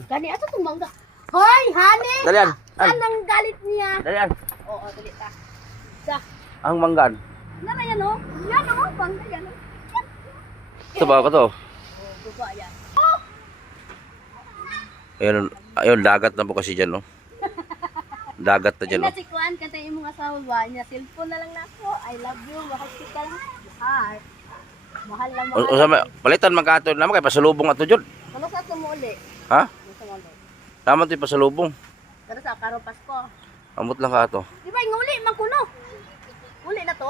Gani ato tong mangga. Hoy, hani. Dalian. Saan ang galit niya? Dalian. Oo, dali ta. Sa. Ang manggan. Nara yan oh. Yan oh, mangga yan oh. Ito ba ko to? Oh, buba yan. Ayun dagat na po kasi diyan no. Dagat na diyan no. Si Kuan katay imong asawa ba niya cellphone na lang nako. I love you. Hospital heart. Mahal na mahal. Usama palitan man ka ato naman kay pasalubong ato jud. Ano sa tumuli? Ha? Sa muli. Tama to pasalubong. Pero sa karo Pasko. Amot lang ka ato. Di ba nguli man kuno? Uli na to?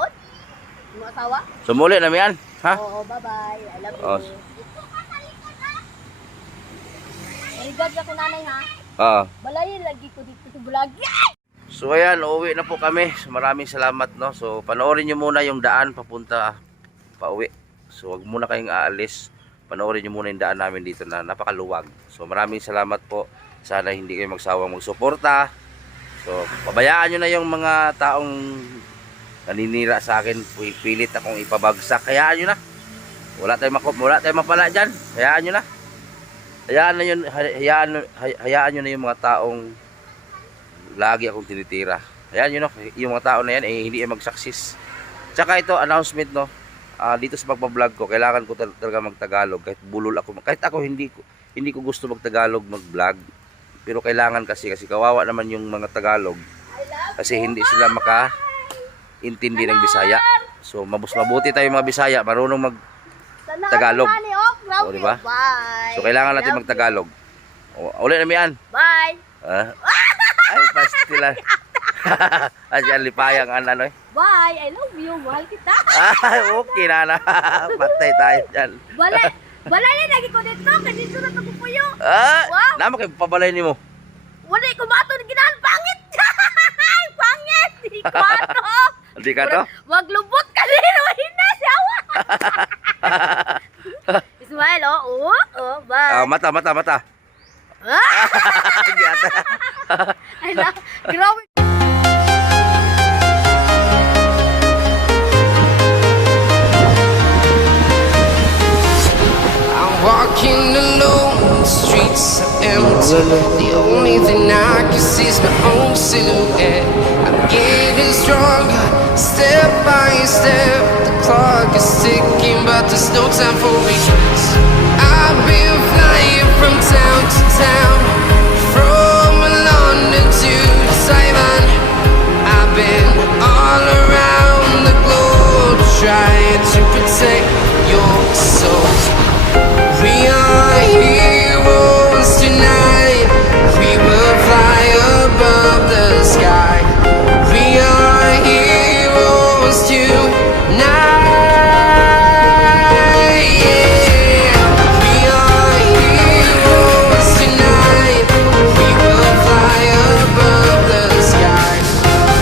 Yung asawa? Sumuli na mi yan, ha? Oo, bye-bye. I love you. Oh. Regard ka nanay ha. Ah. Balayin lagi ko dito sa bulag. So ayan, uuwi na po kami. So, maraming salamat no. So panoorin niyo muna yung daan papunta pauwi. So wag muna kayong aalis. Panoorin niyo muna yung daan namin dito na napakaluwag. So maraming salamat po. Sana hindi kayo magsawang magsuporta. So pabayaan niyo na yung mga taong naninira sa akin. Pilit akong ipabagsak. Hayaan niyo na. Wala tayong mapala diyan. Hayaan niyo na. Hayaan niyo na yung mga taong lagi akong tinitira. Hayaan niyo no, yung mga tao na yan hindi mag-success. Tsaka ito announcement no. Dito sa pagba-vlog ko, kailangan ko talaga mag-Tagalog kahit bulol ako. Kahit ako hindi ko gusto mag-Tagalog mag-vlog. Pero kailangan kasi kawawa naman yung mga Tagalog. Kasi hindi sila maka-intindi ng Bisaya. So mabuti tayo mga Bisaya, marunong mag-Tagalog. O, di ba? So kailangan natin mag-Tagalog. Ulit na miyan. Bye. Ay, pastilan. Ayan, lipayang ano eh. Bye. I love you. Mahal kita. Okay na. Patay tayo dyan. Balay na lagi ko dito. Kasi dito na ito ko puyo. Wow. Naman kayo pabalay ni mo. Wala ko mato na ginahan. Pangit. Pangit. Hindi ko ato. Hindi ka to? Maglubot ka din. Wahina siyawa. Ismael, oh. Bye. Mata. Gata. Ay na, grabe. I'm walking alone, the streets are empty. The only thing I can see is my own silhouette. I'm getting stronger, step by step. The clock is ticking, but there's no time for regrets. I've been flying from town to town, from London to Taiwan. I've been all around the globe, trying to protect your soul. We are heroes tonight. We will fly above the sky. We are heroes tonight. Yeah. We are heroes tonight. We will fly above the sky.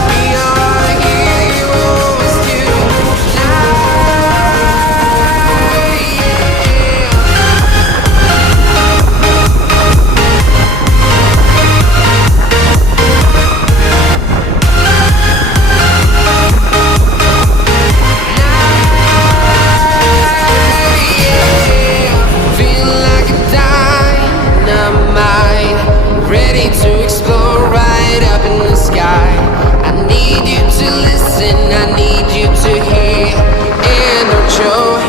We are heroes tonight. Yeah. Feel like a dynamite, ready to explode right up in the sky. I need you to listen, I need you to hear, and don't show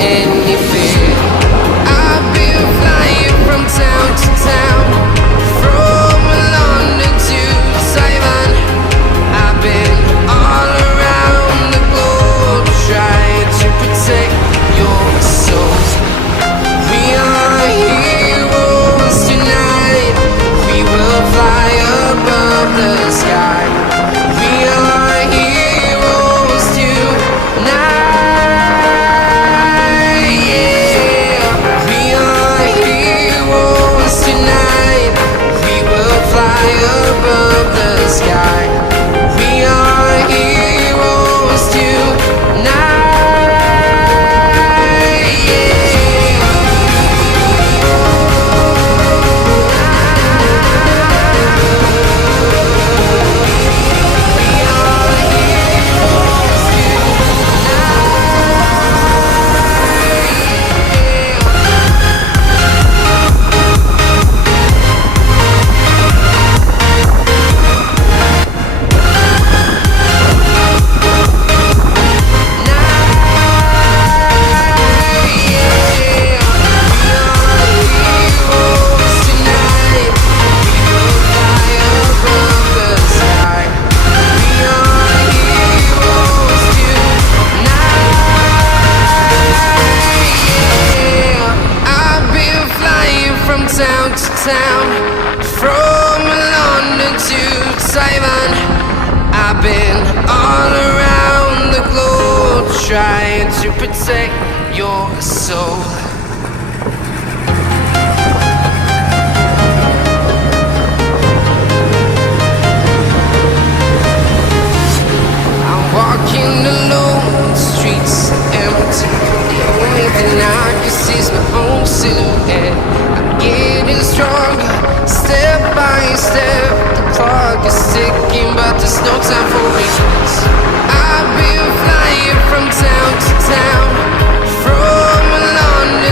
any fear. I've been flying from town to town, from London to Taiwan. I've been all around the globe, trying to protect your soul. We are heroes tonight. We will fly above the sky. We are heroes tonight. Yeah. We are heroes tonight. We will fly above the sky. We are heroes tonight. Yeah. I've been flying from town to town, from London to Taiwan. I've been all around the globe, trying to protect your soul. I'm walking alone, the streets are empty. The only thing I can see is my own silhouette. I'm getting stronger, step by step. The clock is ticking, but there's no time for regrets. I've been flying from town to town, from London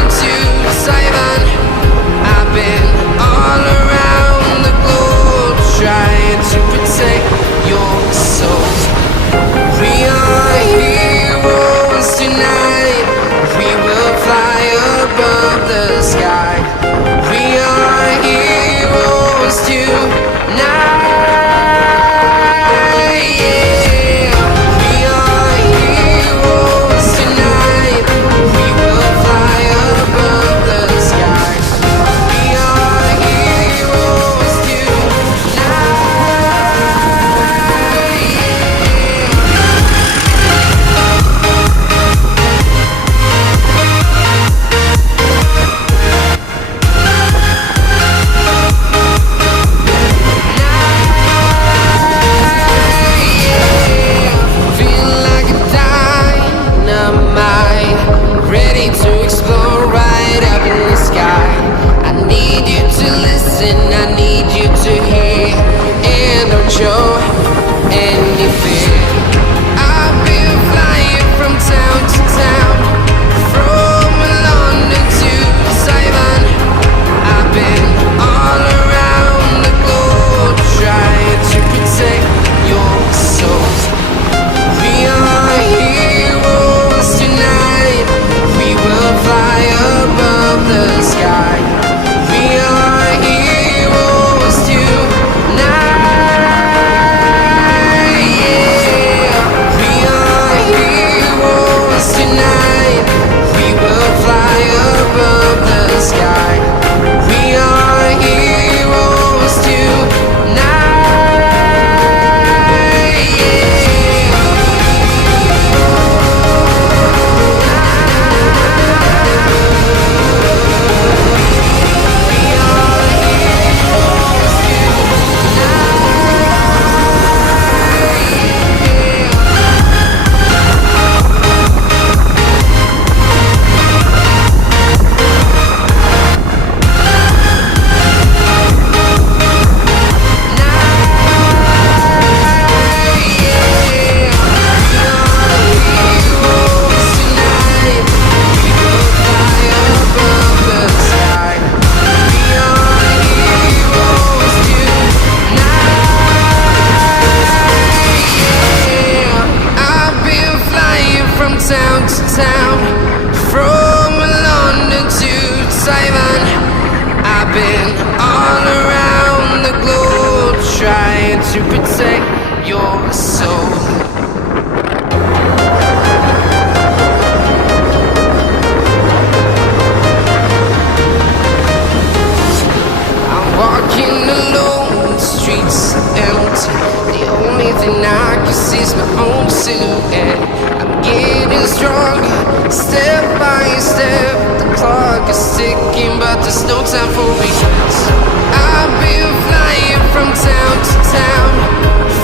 streets are empty. The only thing I can see is my own silhouette. I'm getting stronger, step by step. The clock is ticking, but there's no time for regrets. I've been flying from town to town,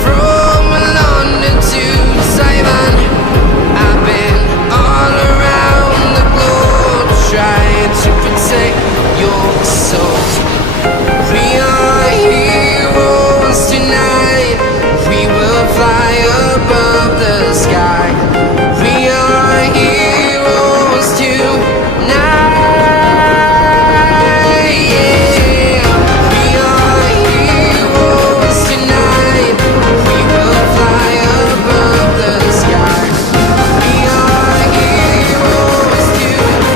from London to Taiwan. I've been all around the globe trying to protect your soul. We are heroes tonight. We will fly above the sky. We are heroes tonight. Yeah. We are heroes tonight. We will fly above the sky. We are heroes tonight.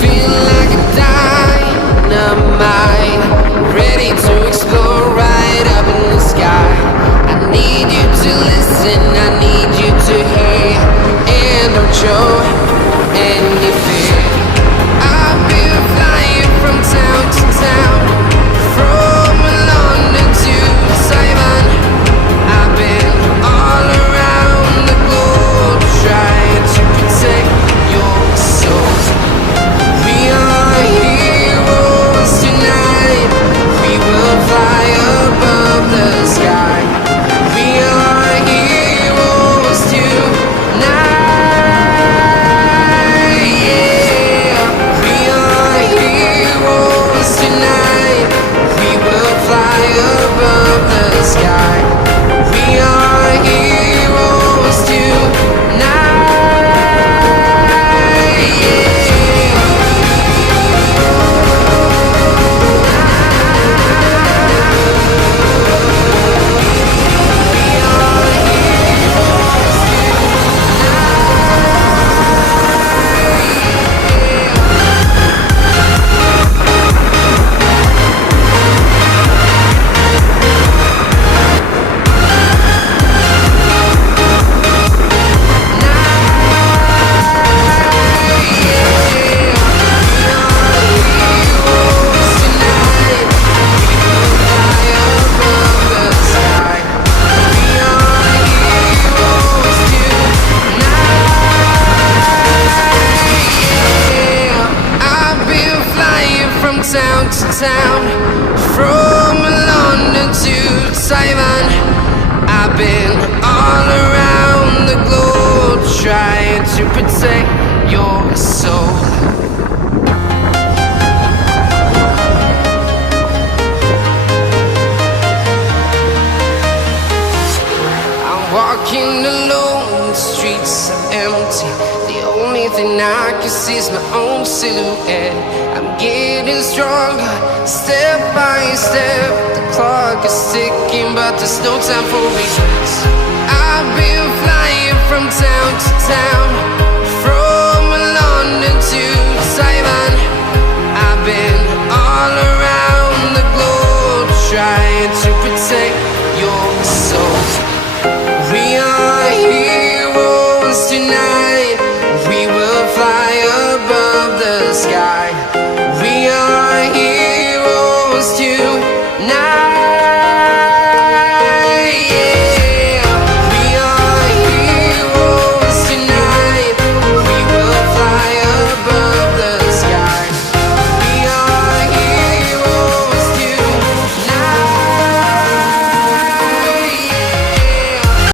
Feel like a dynamite, ready to explore right up in the sky. I need you to listen, I need you to hear, and don't show any fear. I've been flying from town to town, from London to Taiwan. I've been all around the globe trying to protect your soul. We are heroes tonight. We will fly above the sky. We are heroes tonight. Yeah. We are heroes tonight. We will fly above the sky. We are heroes tonight. Yeah. I've been flying from town to town, from London to Taiwan. I've been all around the globe trying to protect your soul. I'm walking alone, the streets are empty. The only thing I can see is my own silhouette. I'm getting stronger, step by step. The clock is ticking, but there's no time for regrets. I've been flying from town to town, from London to Taiwan. I've been all around the globe trying to protect your soul. We are heroes tonight. We will fly above the sky. We are heroes tonight.